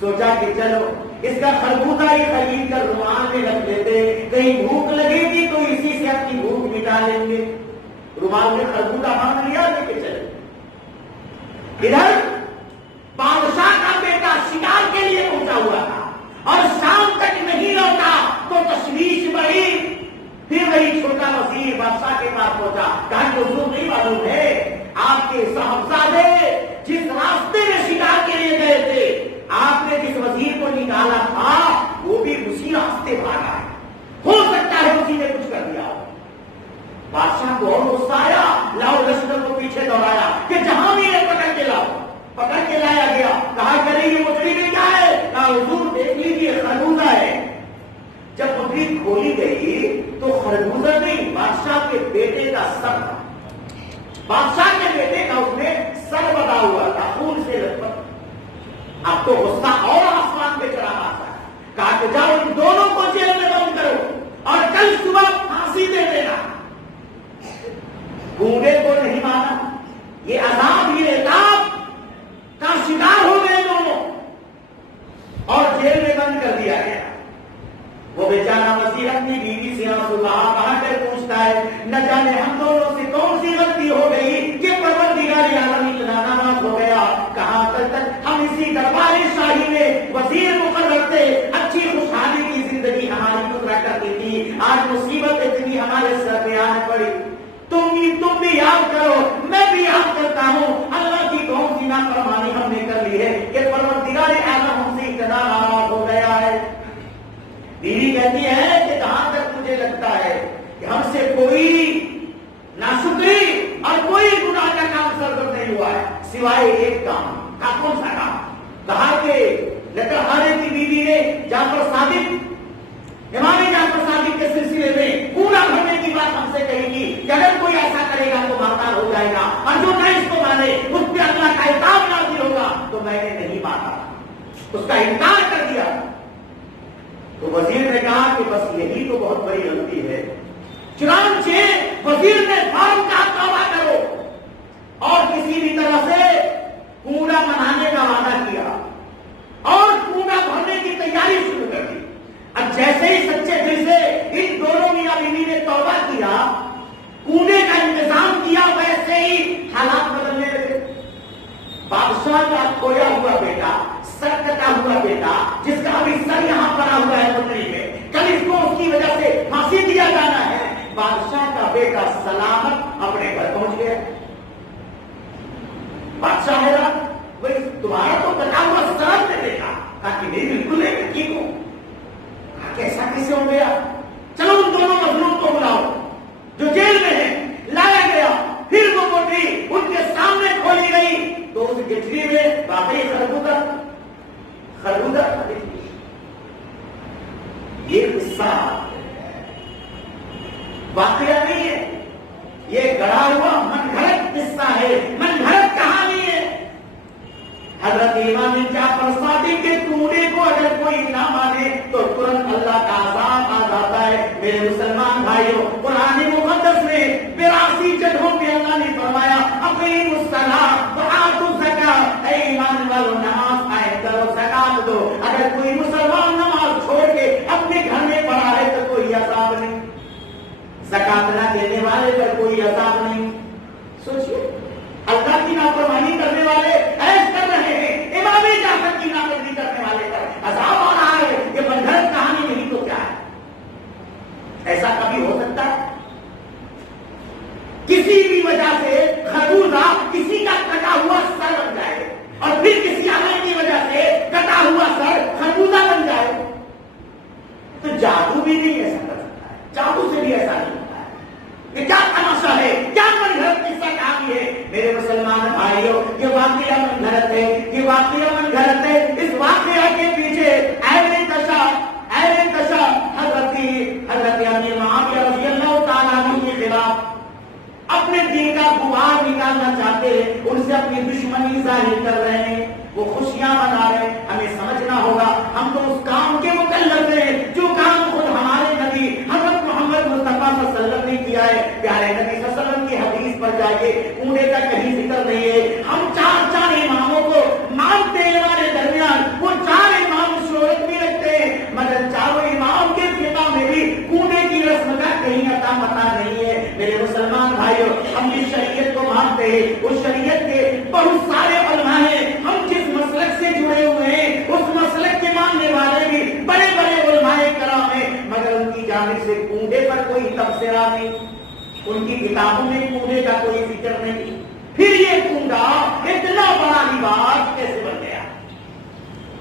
سوچا کہ چلو اس کا خربوزہ ہی خرید کر رومال میں رکھ لیتے، کہیں بھوک لگے گی تو اسی سے اپنی بھوک مٹا لیں گے. رومال میں خربوزہ باندھ لیا، لے کے چلے. ادھر بادشاہ کا بیٹا شکار کے لیے پہنچا ہوا تھا اور شام تک نہیں لوٹا تو تشویش بڑھی. پھر وہی چھوٹا وزیر بادشاہ کے پاس پہنچا. کہا کہ حضور نہیں معلوم ہے آپ کے صاحبزادے جس راستے میں شکار کے لیے گئے تھے، آپ نے جس وزیر کو نکالا تھا وہ بھی اسی راستے بھاگا ہے، ہو سکتا ہے اسی نے کچھ کر دیا. بادشاہ کو اور غصہ آیا، لاؤ لشکر کو پیچھے دوڑایا کہ جہاں بھی ہے پکڑ کے لاؤ. پکڑ کے لایا گیا. کہا کرے یہ مچھلی میں کیا ہے؟ کہا حضور دیکھ لیجیے خربوزہ ہے. جب مچھلی کھولی گئی تو خربوزہ نہیں، بادشاہ کے بیٹے کا سر تھا. بادشاہ کے بیٹے کا اس میں سر بنا ہوا تھا، خون سے لطف. اب تو غصہ اور آسمان پہ چڑھا آتا ہے. کہا کہ جاؤ ان دونوں کو جیل میں بند کرو اور کل صبح پھانسی دے دینا. گونگے کو نہیں مانا. یہ عذاب، یہ عذاب کا شکار ہو گئے دونوں اور جیل میں بند کر دیا گیا. وہ بیچارہ وزیر اپنی بیوی سے آنسو بہا کر پوچھتا ہے نہ جانے ہم دونوں سے کون سی غلطی ہو گئی کہ پروردگار عالم اتنا ناراض ہو گیا. کہاں تک ہم اسی دربار شاہی میں وزیر مقرر تھے بھی یاد کرو، میں بھی یاد کرتا ہوں اللہ کی کون سی نافرمانی ہم نے کر لی ہے کہ پروردگار اعظم ہم سے اتنا ناراض ہو گیا ہے۔ بیوی کہتی ہے کہ جہاں تک مجھے لگتا ہے کہ ہم سے کوئی ناشکری اور کوئی گناہ کا کام سرزد نہیں ہوا ہے سوائے ایک کام۔ کون سا کام؟ کہا کہ لکڑہارے کی بیوی نے جعفر صادق، امام جعفر صادق کے سلسلے میں پورا بھرنے کی بات ہم سے کہی گی کہ اگر کوئی ایسا کرے گا تو مارکار ہو جائے گا، اور جو نہ اس کو مانے اس پہ اللہ کا عذاب نازل ہوگا۔ تو میں نے نہیں مانا، اس کا انکار کر دیا۔ تو وزیر نے کہا کہ بس یہی تو بہت بڑی غلطی ہے۔ چنانچہ وزیر نے فوراً کہا توبہ کرو، اور کسی بھی طرح سے کنواں بنانے کا وعدہ کیا اور کنواں بھرنے کی تیاری شروع کر دی۔ اب جیسے ہی سچے دل سے ان دونوں میاں بیوی نے توبہ کیا، کنویں کا انتظام کیا، ویسے ہی حالات بدلنے لگے۔ بادشاہ کا کھویا ہوا بیٹا، سر کٹا ہوا بیٹا، جس کا ابھی سر یہاں پڑا ہوا ہے پتری میں، کل اس کو اس کی وجہ سے پھانسی دیا جانا ہے، بادشاہ کا بیٹا سلامت اپنے گھر پہنچ گیا۔ بادشاہ ہے تمہارا تو کٹا ہوا سر نے دیکھا، تاکہ نہیں بالکل نہیں ٹھیک ہو، کیسا کیسے ہو گیا؟ چلو ان دونوں مظلوم کو بلاؤ جو جیل میں ہیں۔ لایا گیا، پھر وہ کوٹری ان کے سامنے کھولی گئی تو اس گٹھری میں واقعی خربوزہ یہ قصہ واقعہ نہیں ہے، یہ گڑا ہوا من گھڑت قصہ ہے، من گھڑت کہانی ہے۔ حضرت امام جعفر صادق کے کنویں کو اگر کوئی نہ مانے تو ترنت اللہ کا عذاب آ جاتا ہے۔ میرے مسلمان بھائیوں، قرآن مقدس میں 82 جگہوں پہ اللہ نے فرمایا اقیموا الصلاۃ وآتوا الزکاۃ، اے ایمان والو نماز قائم کرو، زکات دو۔ اگر کوئی مسلمان نماز چھوڑ کے اپنے گھر میں پڑا ہے تو کوئی عذاب نہیں، زکات نہ دینے والے پر کوئی عذاب نہیں۔ سوچیے، اللہ کی نافرمانی کرنے والے ایش کر رہے ہیں، امام جعفر کی نافرمانی کرنے والے پر عذاب آ رہا ہے۔ یہ منگھڑت کہانی نہیں تو کیا ہے؟ ایسا کبھی ہو سکتا ہے؟ کسی بھی وجہ سے خربوزہ کسی کا کٹا ہوا سر بن جائے، اور پھر کسی عمل کی وجہ سے کٹا ہوا سر خربوزہ بن جائے، تو جادو بھی نہیں ایسا کر سکتا ہے، جادو سے بھی ایسا نہیں ہوتا ہے۔ یہ کیا تماشا ہے، کیا منگھڑت قصہ کہانی ہے؟ میرے مسلمان بھائیوں، یہ واقعہ منگھڑت ہے، یہ واقعہ منگھڑت ہے۔ اس واقعہ کے پیچھے حضرت ابی معاویہ رضی اللہ تعالیٰ عنہ کے خلاف اپنے دین کا غبار نکالنا چاہتے ہیں، ان سے اپنی دشمنی ظاہر کر رہے ہیں، وہ خوشیاں منا رہے ہیں۔ ہمیں سمجھنا ہوگا ہم تو اس کام کے مکلف ہیں جو کام خود ہمارے نبی حضرت محمد مصطفیٰ صلی اللہ علیہ وسلم نے کیا ہے۔ پیارے نبی صلی اللہ علیہ وسلم کی حدیث پر جائیے، کنویں کا کہیں ذکر نہیں ہے۔ ہم چار اماموں کو مانتے ہیں، ہمارے درمیان وہ 4 امام شہرت بھی رکھتے ہیں، مگر چاروں امام کے فقہ میں بھی کنویں کی رسم کا کہیں عطا پتہ نہیں ہے۔ میرے مسلمان بھائیوں، ہم جس شریعت کو مانتے ہیں اس شریعت کے بہت سارے علماء ہیں، ہم جس مسلک سے جڑے ہوئے ہیں اس مسلک کے ماننے والے بھی بڑے بڑے علماء کرام ہیں، مگر ان کی جانب سے کنویں پر کوئی تبصرہ نہیں، ان کی کتابوں میں کنویں کا کوئی ذکر نہیں۔ پھر یہ کنواں اتنا بڑا لباس کیسے بن گیا،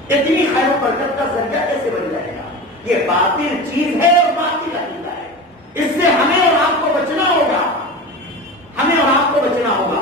اتنی خیر و برکت کا ذریعہ کیسے بن جائے گا؟ یہ باطل چیز ہے اور باطل عقیدہ ہے، اس سے ہمیں اور آپ کو بچنا ہوگا، ہمیں اور آپ کو بچنا ہوگا۔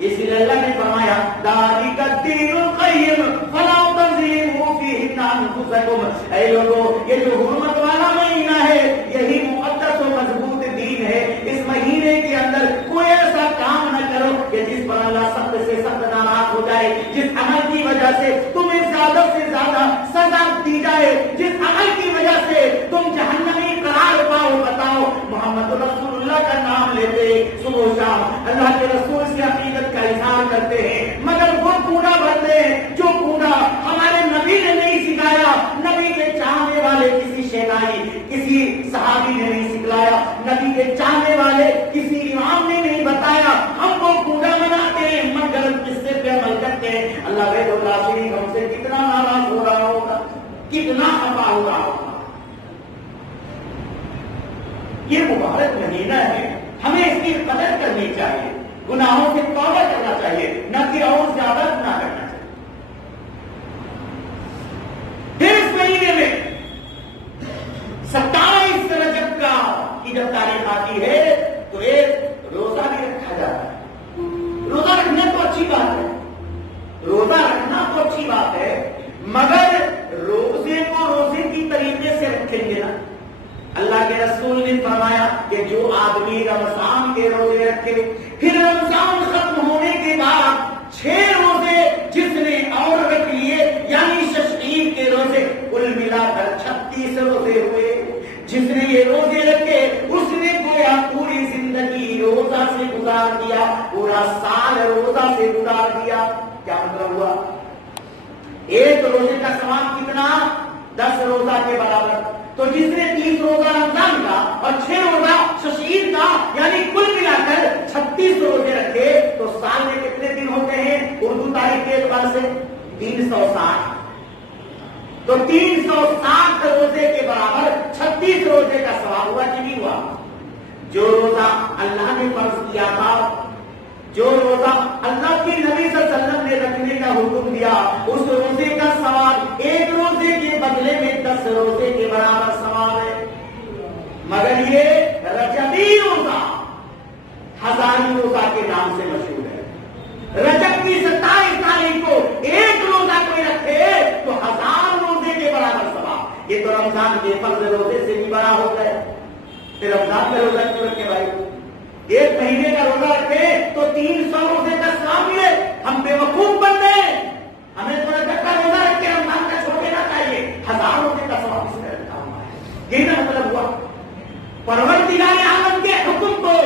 اس لیے اللہ نے فرمایا ذالک الدین القیم فلا تظلموا فیہ انفسکم، اے لوگوں یہ جو حرمت والا مہینہ ہے یہی مقدس و مضبوط دین ہے، اس مہینے کے اندر کوئی ایسا کام نہ کرو کہ جس پر اللہ سخت سے سخت ناراض ہو جائے، جس عمل کی وجہ سے تمہیں زیادہ سے زیادہ سزا دی جائے، جس عمل کی وجہ سے تم جہنمی قرار پاؤ۔ بتاؤ، محمد رسول اللہ کا نام لیتے صبح و شام اللہ کے رسول سے عقیدت کا اظہار کرتے ہیں، مگر وہ کوڑا بھرتے ہیں جو کوڑا ہمارے نبی نے نہیں سکھایا، نبی کے چاہنے والے کسی شیخائی کسی صحابی نے نہیں سکھلایا، نبی کے چاہنے والے کسی امام نے نہیں بتایا، ہم وہ کوڑا بناتے ہیں، مگر قصے پہ عمل کرتے ہیں۔ اللہ بیت اللہ شریف ہم سے کتنا ناراض ہو رہا ہوگا، کتنا خفا ہو رہا ہوگا۔ یہ مبارک مہینہ ہے، ہمیں اس کی قدر کرنی چاہیے۔ گناہوں سے توبہ کرنا چاہیے، نہ کہ اور زیادہ گناہ کرنا چاہیے۔ پھر اس مہینے میں 27 رجب کا کی جب تاریخ آتی ہے تو ایک روزہ بھی رکھا جاتا ہے۔ روزہ رکھنا تو اچھی بات ہے، روزہ رکھنا تو اچھی بات ہے، مگر روزے کو روزے کی طریقے سے رکھیں گے نا۔ اللہ کے رسول نے فرمایا کہ جو آدمی رمضان کے روزے رکھے، پھر رمضان ختم ہونے کے بعد 6 روزے جس نے اور رکھ لیے، یعنی ششعیر کے روزے کل ملا کر 36 روزے ہوئے۔ جس نے یہ روزے رکھے اس نے گویا پوری زندگی روزہ سے گزار دیا، پورا سال روزہ سے گزار دیا۔ کیا مطلب ہوا؟ ایک روزے کا ثواب کتنا؟ 10 روزہ کے برابر۔ تو جس نے 30 روزہ رمضان کا اور 6 روزہ ششعیر کا، یعنی کل ملا کر 36 روزے رکھے، تو سال میں کتنے دن ہوتے ہیں اردو تاریخ کے اعتبار سے؟ 360۔ تو 360 روزے کے برابر 36 روزے کا ثواب ہوا کہ نہیں ہوا؟ جو روزہ اللہ نے فرض کیا تھا، جو روزہ اللہ کے نبی صلی اللہ علیہ وسلم نے رکھنے کا حکم دیا، اس روزے کا ثواب ایک روزے کے بدلے میں 10 روزے کے برابر ثواب ہے۔ مگر یہ رجبی روزہ ہزاری روزہ کے نام سے مشہور ہے۔ رجب کی 27 تاریخ کو ایک روزہ کوئی رکھے تو 1000 روزے کے برابر ثواب۔ یہ تو رمضان کے فرض روزے سے بھی بڑا ہوتا ہے، پھر رمضان کا روزہ کیوں رکھے بھائی؟ ایک مہینے کا روزہ رکھے تو 300 روزے کا ثواب ملے۔ ہم بے وقوف بن گئے، ہمیں تھوڑا ڈھکا روزہ رکھ کے رمضان کا چھوڑ دینا چاہیے، 1000 روزے کا ثواب اس میں رکھا ہوا ہے۔ یہی نا مطلب ہوا؟ پروردگار عالم کے حکم کو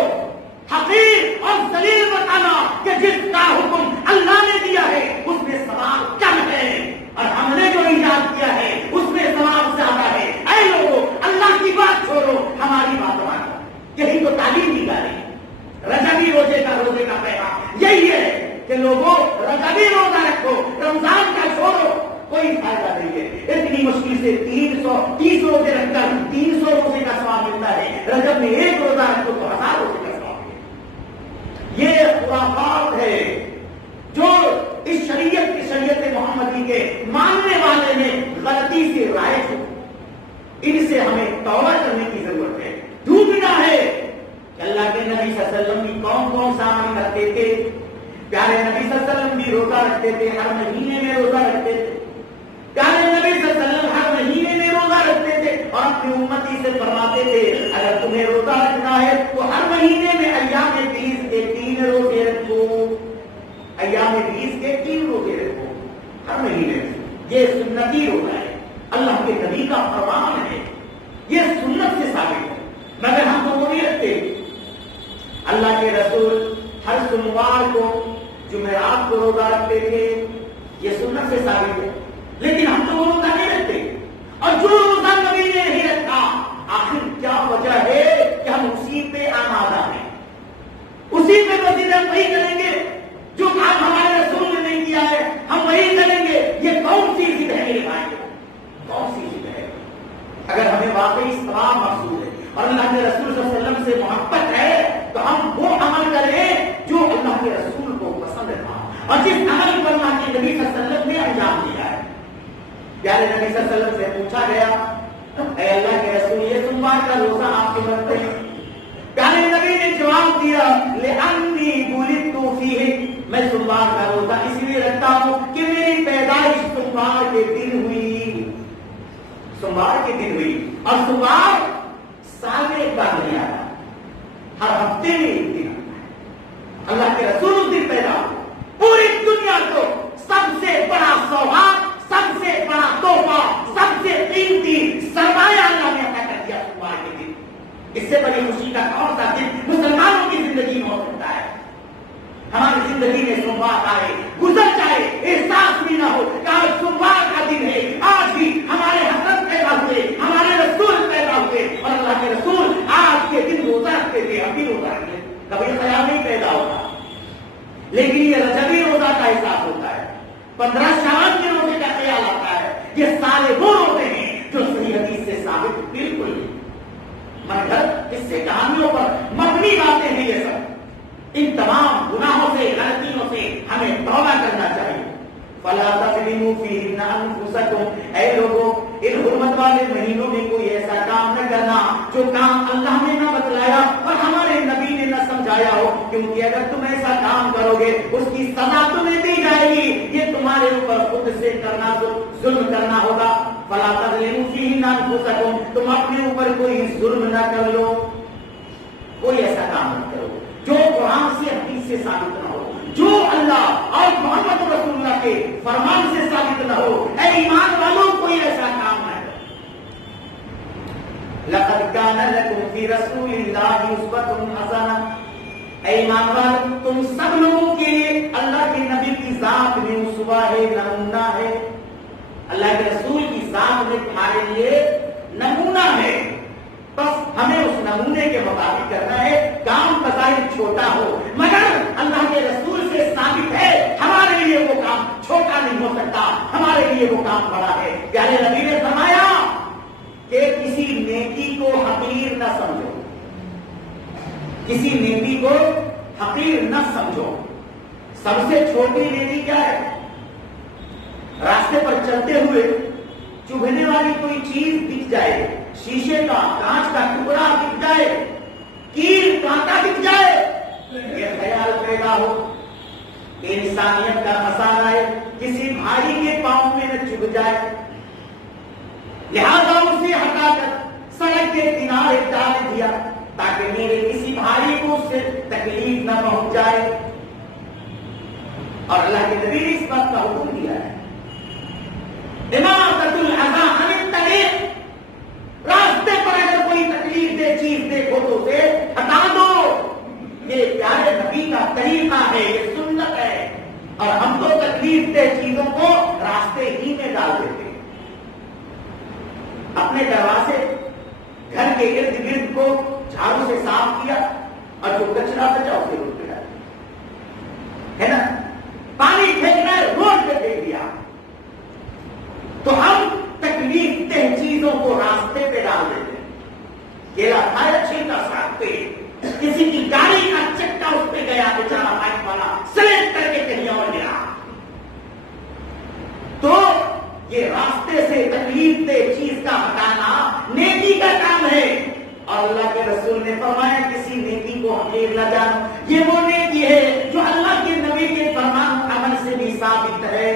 حقیر اور ذلیل بتانا کہ جس کا حکم اللہ نے دیا ہے اس میں ثواب کم ہے، اور ہم نے جو ایجاد کیا ہے اس میں ثواب زیادہ ہے۔ اے لوگوں، اللہ کی بات چھوڑو، ہماری بات مانو۔ یہی تو تعلیم دی جا رہی ہے۔ رجبی روزے کا پیغام یہی ہے کہ لوگوں رجبی روزہ رکھو، رمضان کا چھوڑو، کوئی فائدہ نہیں ہے۔ اتنی مشکل سے 330 روزے رکھ کر 300 روزے کا ثواب ملتا ہے، رجب میں ایک روزہ رکھو تو 1000 روزے کا ثواب ہے۔ یہ خرافات ہے جو اس شریعت محمدی کے ماننے والے نے غلطی سے رائج ہو، ان سے ہمیں توبہ کرنے کی ضرورت ہے۔ ڈھونڈنا ہے کہ اللہ کے نبی صلی اللہ علیہ وسلم بھی کون کون سا عمل کرتے تھے۔ پیارے نبی صلی اللہ علیہ وسلم بھی روزہ رکھتے تھے، ہر مہینے میں روزہ رکھتے تھے۔ پیارے نبی صلی اللہ علیہ وسلم ہر مہینے میں روزہ رکھتے تھے اور اپنی امتی سے فرماتے تھے اگر تمہیں روزہ رکھنا ہے تو ہر مہینے میں ایام 20 کے 3 روزے رکھو، ایام 20 کے 3 روزے رکھو ہر مہینے میں۔ یہ سنتی روزہ ہے، اللہ کے نبی کا فرمان ہے، یہ سنت سے ثابت ہے، مگر ہم تو وہ نہیں رکھتے۔ اللہ کے رسول ہر سوموار کو جمعرات کو روزہ رکھتے تھے، یہ سنت سے ثابت ہے، لیکن ہم تو وہ روزہ نہیں رکھتے۔ اور جو روزہ نبی نے نہیں رکھا، آخر کیا وجہ ہے کہ ہم اسی پہ آمادہ ہیں، اسی پہ وزیرت وہی کریں گے جو کام ہمارے رسول نے نہیں کیا ہے، ہم وہی کریں گے۔ یہ کون سی ضد ہے میرے بھائی، کون سی ضد ہے؟ اگر ہمیں واقعی ثواب مقصود ہے اور اللہ کے رسول صلی اللہ علیہ وسلم سے محبت ہے تو ہم وہ عمل کریں جو اللہ کے رسول کو پسند تھا اور جس عمل کو اللہ کے نبی صلی اللہ علیہ وسلم نے انجام دیا ہے۔ پیارے نبی صلی اللہ علیہ وسلم سے پوچھا گیا اے اللہ کے رسول یہ سوموار کا روزہ آپ کے رکھتے ہیں؟ پیارے نبی نے جواب دیا لأنی ولدت فیہ، میں سوموار کا روزہ اس لیے رکھتا ہوں کہ میری پیدائش سوموار کے دن ہوئی، سوموار کے دن ہوئی، اور سوموار سال میں ایک بار نہیں آتا، ہر ہفتے میں ایک دن آتا ہے۔ اللہ کے رسول اس دن پیدا ہوئے، پوری دنیا کو سب سے بڑا سوغات، سب سے بڑا تحفہ، سب سے قیمتی سرمایہ اللہ نے عطا کر دیا سوموار کے دن۔ اس سے بڑی خوشی کا کون سا دن مسلمانوں کی زندگی میں ہو سکتا ہے؟ ہماری زندگی میں سوموار آئے، گزر جائے، احساس بھی نہ ہو کہ آج سوموار کا دن ہے، آج بھی ہمارے حضرت پیدا ہوئے، ہمارے رسول پیدا ہوئے، اور اللہ کے رسول آج کے دن روزہ رکھتے تھے، اب بھی روزہ رکھتے، کبھی خیال نہیں پیدا ہوتا۔ لیکن یہ رجبی روزہ کا احساس ہوتا ہے، 15 شعبان کے روزے کا خیال آتا ہے۔ یہ سارے وہ روزے ہیں جو صحیح حدیث سے ثابت بالکل نہیں، من گھڑت اس سے کہانیوں پر مبنی باتیں ہیں، یہ سب ان تمام فلا تظلموا فیہن انفسکم، اے لوگوں ان حرمت والے مہینوں میں کوئی ایسا کام نہ کرنا جو کام اللہ نے نہ بتلایا اور ہمارے نبی نے نہ سمجھایا ہو، کیونکہ اگر تم ایسا کام کرو گے اس کی سزا تمہیں دی جائے گی، یہ تمہارے اوپر خود سے کرنا ظلم کرنا ہوگا۔ فلا تظلموا فیہن انفسکم، تم اپنے اوپر کوئی ظلم نہ کر لو، کوئی ایسا کام نہ کرو جو قرآن سے حدیث سے ثابت نہ ہو، جو اللہ اور محمد رسول اللہ کے فرمان سے ثابت نہ ہو۔ اے ایمان والوں کوئی ایسا کام نہ کرو۔ لقد كان لكم في رسول الله اسوة حسنة، اے ایمان والوں تم سب لوگوں کے لیے اللہ کے نبی کی ذات میں اسوہ ہے، نمونہ ہے، اللہ کے رسول کی ذات میں تمہارے لیے نمونہ ہے، بس ہمیں اس نمونے کے مطابق کرنا ہے، کام بظاہر چھوٹا ہو مگر اللہ کے رسول سے ثابت ہے، ہمارے لیے وہ کام چھوٹا نہیں ہو سکتا، ہمارے لیے وہ کام بڑا ہے۔ پیارے نبی نے فرمایا کہ کسی نیکی کو حقیر نہ سمجھو، کسی نیکی کو حقیر نہ سمجھو۔ سب سے چھوٹی نیکی کیا ہے؟ راستے پر چلتے ہوئے چبھنے والی کوئی چیز دکھ جائے، شیشے کا کانچ کا ٹکڑا دکھ جائے، کیل کانٹا دکھ جائے، یہ خیال پیدا ہو کہ انسانیت کا خسارہ ہے، کسی بھائی کے پاؤں میں نہ چبھ جائے، لہذا اسے ہٹا کر سڑک کے کنارے ڈال دیا تاکہ میرے کسی بھائی کو اس سے تکلیف نہ پہنچ جائے۔ اور اللہ کے نبی نے اس بات کا حکم دیا ہے، اماطۃ الاذی عن الطریق، راستے پر اگر کوئی تکلیف دہ چیز دیکھو تو اسے ہٹا دو۔ یہ پیارے نبی کا طریقہ ہے، یہ سنت ہے، اور ہم تو تکلیف دہ چیزوں کو راستے ہی میں ڈال دیتے ہیں۔ اپنے دروازے گھر کے ارد گرد کو جھاڑو سے صاف کیا اور جو کچرا بچا اسے روڈ پہ ڈال دیا، ہے نا؟ پانی پھینکنا ہے روڈ پہ پھینک دیا، تو ہم تکلیف دہ چیزوں کو راستے پہ ڈال دیتے ہیں۔ کیلا کھایا چھیلتا ساتھ پہ، کسی کی گاڑی کا چکا اس پہ گیا، بیچارہ بائک والا سلیپ کر کے کہیں اور گیا، تو یہ راستے سے تکلیف دہ چیز کا ہٹانا نیکی کا کام ہے۔ اور اللہ کے رسول نے فرمایا کسی نیکی کو حقیر نہ جانو، یہ وہ نیکی ہے جو اللہ کے نبی کے فرمان عمل سے بھی ثابت ہے۔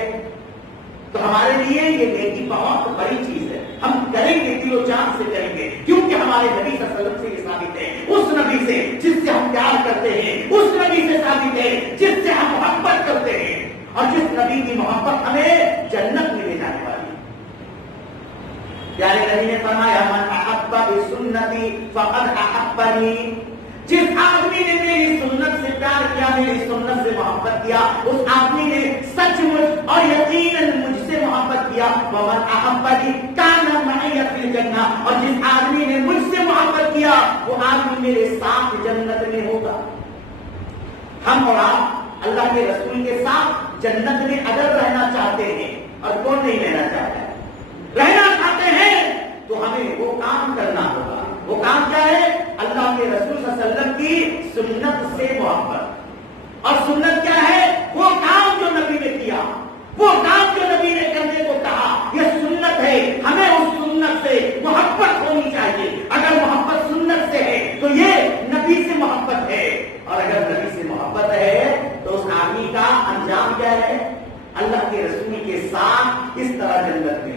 تو ہمارے لیے یہ نیکی بہت بڑی چیز ہے، ہم کریں گے، دل و جان سے کریں گے، کیونکہ ہمارے نبی صلی اللہ علیہ وسلم سے یہ ثابت ہے، اس نبی سے جس سے ہم پیار کرتے ہیں، اس نبی سے ثابت ہے جس سے ہم محبت کرتے ہیں، اور جس نبی کی محبت ہمیں جنت میں لے جانے والی ہے۔ پیارے نبی نے فرمایا من احب بسنتی فقد احبنی، جس آدمی نے میری سنت سے پیار کیا، میری سنت سے محبت کیا، اس آدمی نے سچ مچ اور یقیناً مجھ سے محبت کیا۔ ومن احبنی کان معی فی الجنہ، اور جس آدمی نے مجھ سے محبت کیا وہ آدمی میرے ساتھ جنت میں ہوگا۔ ہم اور آپ اللہ کے رسول کے ساتھ جنت میں اگر رہنا چاہتے ہیں، اور کون نہیں رہنا چاہتا ہے، رہنا چاہتے ہیں تو ہمیں وہ کام کرنا ہوگا۔ وہ کام کیا ہے؟ اللہ کے رسول صلی اللہ علیہ وسلم کی سنت سے محبت۔ اور سنت کیا ہے؟ وہ کام جو نبی نے کیا، وہ کام جو نبی نے کرنے کو کہا، یہ سنت ہے، ہمیں اس سنت سے محبت ہونی چاہیے۔ اگر محبت سنت سے ہے تو یہ نبی سے محبت ہے، اور اگر نبی سے محبت ہے تو اس آدمی کا انجام کیا ہے؟ اللہ کے رسول کے ساتھ اس طرح جنت میں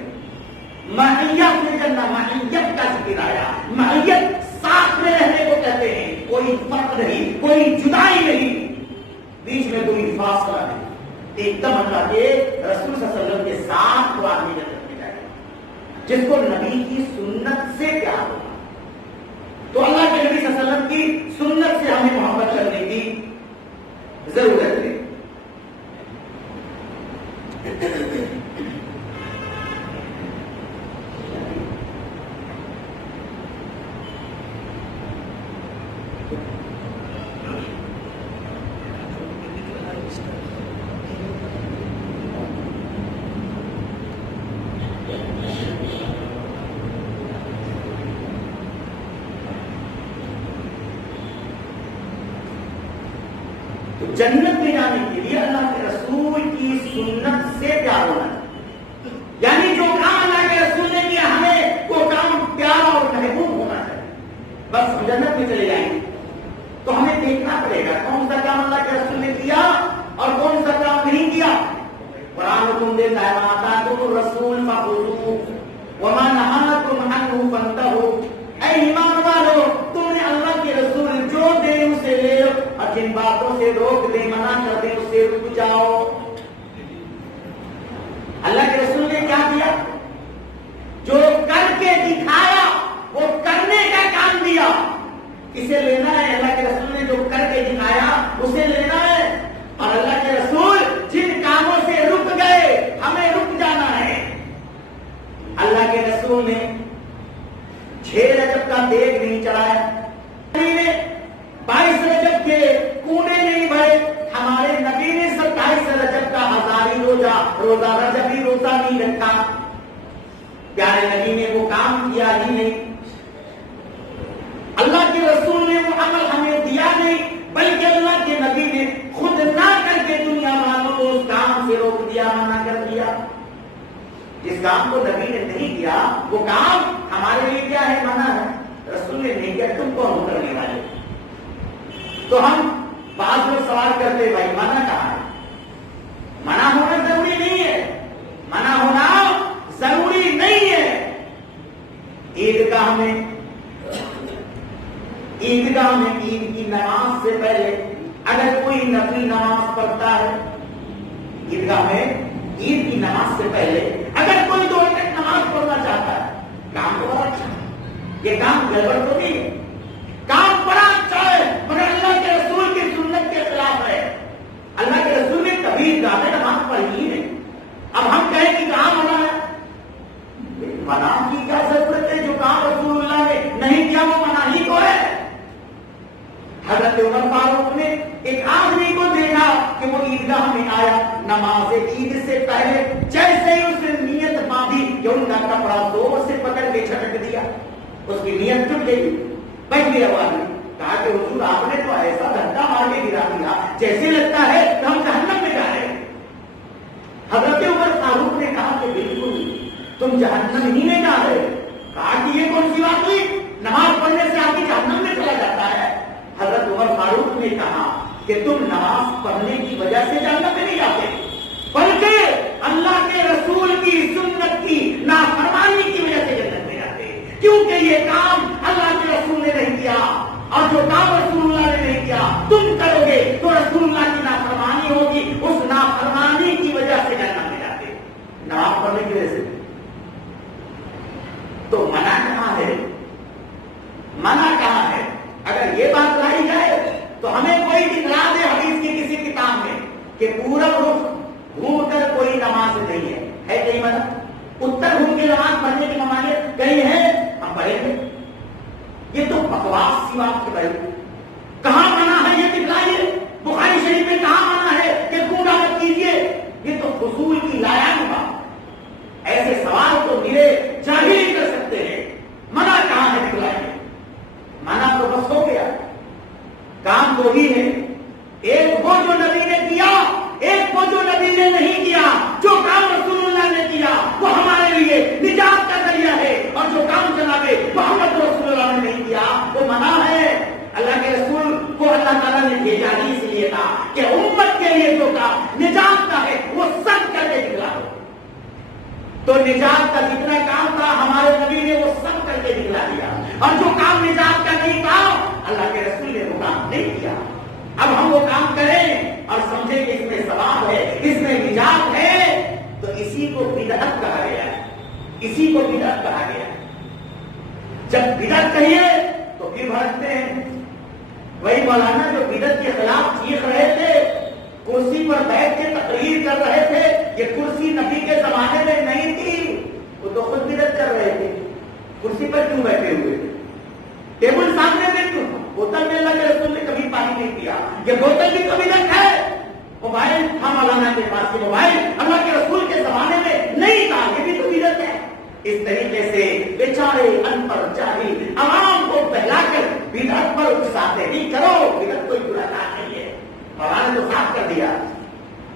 معیت میں جنت، معیت کا ذکر آیا، معیت ساتھ میں رہنے کو کہتے ہیں، کوئی فرق نہیں، کوئی جدائی نہیں، بیچ میں کوئی فاصلہ نہیں، ایک دم اللہ کے رسول صلی اللہ علیہ وسلم کے ساتھ وہ آدمی جنت میں جائے گا جس کو نبی کی سنت سے پیار ہوگا۔ تو اللہ کے نبی صلی اللہ علیہ وسلم کی سنت سے ہمیں محبت کرنے کی ضرورت ہے۔ جنت میں جانے کے لیے اللہ کے رسول رسول کی سنت سے پیار ہونا چاہیے، یعنی جو کام اللہ کے رسول نے کیا ہمیں وہ کام پیارا اور محبوب ہونا چاہیے، بس ہم جنت میں چلے جائیں گے۔ تو ہمیں دیکھنا پڑے گا کون سا کام اللہ کے رسول نے کیا اور کون سا کام نہیں کیا۔ قرآن حکم دیتا ہے وَمَا آتَاكُمُ الرَّسُولُ فَخُذُوهُ وَمَا نَهَاكُمْ عَنْهُ فَانْتَهُوا۔ اے ایمان والو، تم نے اللہ کے رسول جو دے اسے لے لو اور جن باتوں سے روک دے منع کر دے اسے رک جاؤ۔ اللہ کے رسول نے کیا کیا؟ جو کر کے دکھایا وہ کرنے کا کام دیا، اسے لینا ہے۔ اللہ کے رسول نے جو کر کے دکھایا اسے لینا ہے، اور اللہ کے رسول جن کاموں سے رک گئے ہمیں رک جانا ہے۔ اللہ کے رسول نے 6 رجب کا دیگ نہیں چڑھایا، 22 رجب کے کونے نہیں بھرے، ہمارے نبی نے 27 رجب کا ہزاری روزہ رجبی روزہ نہیں رکھا، پیارے نبی نے وہ کام کیا ہی نہیں۔ اللہ کے رسول نے وہ عمل ہمیں دیا نہیں، بلکہ اللہ کے نبی نے خود نہ کر کے دنیا والوں کو اس کام سے روک دیا، منع کر دیا۔ جس کام کو نبی نے نہیں کیا وہ کام ہمارے لیے کیا ہے؟ منع ہے۔ رسول نے نہیں کیا، تم کون ہو کرنے والے؟ تو ہم بعض لوگ سوال کرتے بھائی منع کہاں ہے؟ منع ہونا ضروری نہیں ہے، منع ہونا ضروری نہیں ہے۔ عیدگاہ میں عید کی نماز سے پہلے اگر کوئی نفلی نماز پڑھتا ہے، عیدگاہ میں عید کی نماز سے پہلے اگر کوئی 2 رکعت نماز پڑھنا چاہتا ہے، کام تو بڑا اچھا ہے، یہ کام گڑبڑ تو نہیں ہے، کام بڑا اچھا ہے، مگر اللہ کے رسول کی سنت کے خلاف ہے۔ اللہ کے رسول نے کبھی عیدگاہ میں نماز پڑھی ہی نہیں۔ اب ہم کہیں کہ کام منع ہے، منع کی کیا ضرورت ہے؟ جو کام رسول اللہ نے نہیں کیا وہ منع ہی کو ہے۔ حضرت عمر فاروق نے ایک آدمی کو دیکھا کہ وہ عیدگاہ میں آیا، نماز عید سے پہلے جیسے ہی اس نے نیت باندھی کہ ان کا کپڑا زور سے پکڑ کے چھٹک دیا، اس کی نیت ٹوٹ گئی، بیٹھ گیا وہ آدمی۔ کہا کہ حضور آپ نے تو ایسا دھکا مار کے گرا دیا جیسے لگتا ہے کہ ہم جہنم میں جا رہے ہیں۔ حضرت عمر فاروق نے کہا کہ بالکل تم جہنم ہی میں جا رہے۔ کہا کہ یہ کون سی بات ہوئی؟ نماز پڑھنے سے آدمی جہنم میں چلا جاتا ہے۔ حضرت عمر فاروق نے کہا کہ تم نماز پڑھنے کی وجہ سے جہنم میں نہیں جاتے، بلکہ اللہ کے رسول کی سنت کی نافرمانی کی وجہ سے جنت میں جاتے، کیونکہ یہ کام اللہ کے رسول نے نہیں کیا، اور جو کام رسول اللہ نے نہیں کیا تم کرو گے تو رسول اللہ کی نافرمانی ہوگی، اس نافرمانی کی وجہ سے جنت میں جاتے، نماز پڑھنے کی وجہ سے۔ تو منع کہاں ہے؟ منع کہاں ہے؟ اگر یہ بات لائی جائے تو ہمیں کوئی دکھلا دے حدیث کی کسی کتاب میں کہ پورب رخ گھوم کر کوئی نماز نہیں ہے کہیں منع؟ اتر گھوم کے نماز پڑھنے کی ممانعت کہیں ہے؟ ہم پڑھیں گے؟ یہ تو بکواس سی بات کی بھائی، کہاں منع ہے یہ دکھلائیے، بخاری شریف میں کہاں منع ہے کہ کوڑا مت کیجیے؟ یہ تو فضول کی لائق بات، ایسے سوال تو میرے جاہل ہی کر سکتے ہیں۔ منع کہاں ہے دکھلائیے؟ منع تو بس ہو گیا، کام تو ہی ہے، ایک وہ جو نبی نے کیا، ایک وہ جو نبی نے نہیں کیا۔ جو کام رسول اللہ نے کیا وہ ہمارے لیے نجات کا ذریعہ ہے، اور جو کام جناب محمد رسول اللہ نے نہیں کیا وہ منع ہے۔ اللہ کے رسول کو اللہ تعالیٰ نے بھیجا ہی اس لیے تھا کہ امت کے لیے جو کام نجات کا ہے وہ سب کر کے دکھلا دو۔ تو نجات کا جتنا کام تھا ہمارے نبی نے وہ سب کر کے دکھلا دیا، اور جو کام نجات کا نہیں تھا اللہ کے رسول نے وہ کام نہیں کیا۔ اب ہم وہ کام کریں اور سمجھیں کہ اس میں ثواب ہے، اس میں نجات ہے، تو اسی کو بدعت کہا گیا ہے، اسی کو بدعت کہا گیا ہے۔ جب بدعت کہیے تو پھر بھڑکتے ہیں۔ وہی مولانا جو بدعت کے خلاف چیخ رہے تھے، کرسی پر بیٹھ کے تقریر کر رہے تھے، یہ کرسی نبی کے زمانے میں نہیں تھی، وہ تو خود بدعت کر رہے تھے۔ کرسی پر کیوں بیٹھے ہوئے تھے؟ ٹیبل سامنے میں کیوں؟ بوتل میں اللہ کے رسول نے کبھی پانی نہیں پیا، یہ بوتل بھی تو بدعت ہے۔ موبائل تھا مولانا کے پاس، موبائل اللہ کے رسول کے زمانے میں نہیں تھا، یہ بھی تو بدعت ہے۔ اس طریقے سے بیچارے ان پڑھ جاہل عوام کو بہلا کر بدعت پر اکساتے نہیں، کرو بدعت کوئی برا کام نہیں ہے، مولانا نے تو صاف کر دیا۔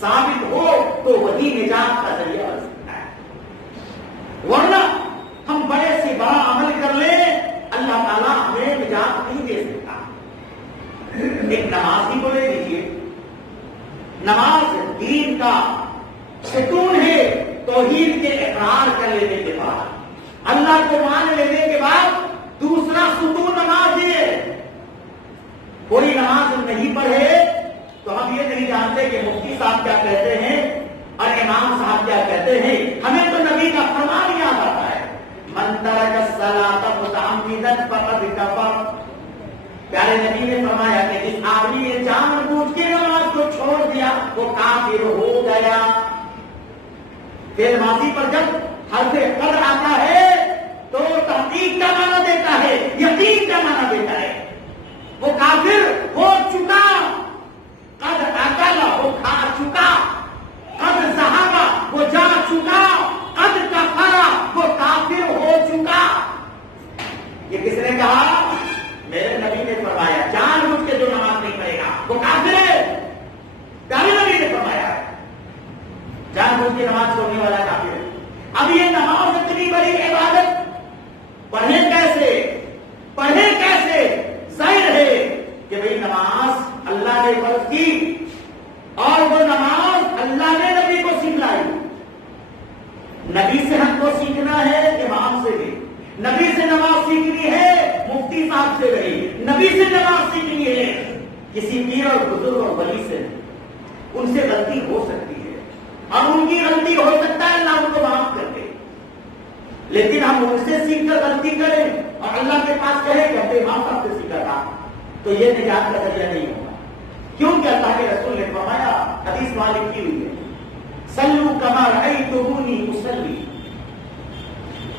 ثابت ہو تو وہی نجات کا ذریعہ بن سکتا ہے، ورنہ ہم بڑے سے بڑا عمل کر لیں اللہ تعالیٰ ہمیں نجات نہیں دے سکتا۔ ایک نماز ہی کو لے لیجیے، نماز دین کا ستون ہے، توحید کے اقرار کر لینے کے بعد، اللہ کو مان لینے کے بعد دوسرا ستون نماز ہی ہے۔ کوئی نماز نہیں پڑھے تو ہم یہ نہیں جانتے کہ مفتی صاحب کیا کہتے ہیں اور امام صاحب کیا کہتے ہیں، ہمیں تو نبی کا فرمان یاد آتا ہے، من ترک الصلاۃ متعمدا فقد کفر۔ پیارے نبی نے فرمایا کہ جس آدمی نے جان بوجھ کے نماز کو چھوڑ دیا وہ کافر ہو گیا۔ فعل ماضی پر جب حرف قد آتا ہے تو تحقیق کا معنی دیتا ہے، یقین کا معنی دیتا ہے، وہ کافر ہو چکا، قد اکل وہ کھا چکا، قد ذہب وہ جا چکا، قد کفر وہ کافر ہو چکا۔ یہ کس نے کہا؟ میرے نبی نے فرمایا جان بوجھ کے جو نماز نہیں پڑھے گا وہ کافر ہے۔ پیارے نبی نے فرمایا جان بوجھ کے نماز چھوڑنے والا کافر ہے۔ اب یہ نماز اتنی بڑی عبادت پڑھیں کیسے؟ ظاہر ہے کہ بھئی نماز اللہ نے فرض کی اور وہ نماز اللہ نے نبی کو سکھلائی۔ نبی سے ہم کو سیکھنا ہے، امام سے بھی۔ نبی سے نماز سیکھنی ہے، مفتی صاحب سے نہیں۔ نبی سے نماز سیکھنی ہے، کسی پیر اور بزرگ اور ولی سے نہیں۔ ان سے غلطی ہو سکتی ہے اور ان کی غلطی ہو سکتا ہے اللہ ان کو معاف کر دے، لیکن ہم ان سے سیکھ کر غلطی کریں اور اللہ کے پاس کہیں کہ ہم امام صاحب سے سیکھا تھا، تو یہ نجات کا ذریعہ نہیں ہوگا۔ کیونکہ اللہ کے رسول نے فرمایا، حدیث میں لکھی ہوئی ہے، صلو کما رأیتمونی اصلی،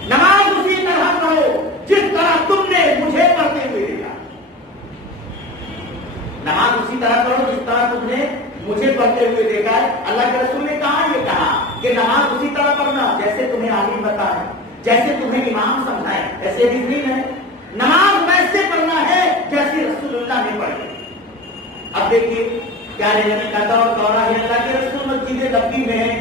نماز اسی طرح پڑھو جس طرح تم نے مجھے پڑھتے ہوئے دیکھا۔ نماز اسی طرح پڑھو جس طرح تم نے مجھے پڑھتے ہوئے دیکھا ہے۔ اللہ کے رسول نے کہا، یہ کہا کہ نماز اسی طرح پڑھنا جیسے تمہیں عالم بتائے، جیسے تمہیں امام سمجھائے، ایسے بھی نہیں ہے۔ نماز ویسے پڑھنا ہے جیسے رسول اللہ نے پڑھی۔ اب دیکھیے پیارے نبی کا دورہ ہے، اللہ کے رسول مسجد نبوی میں ہے،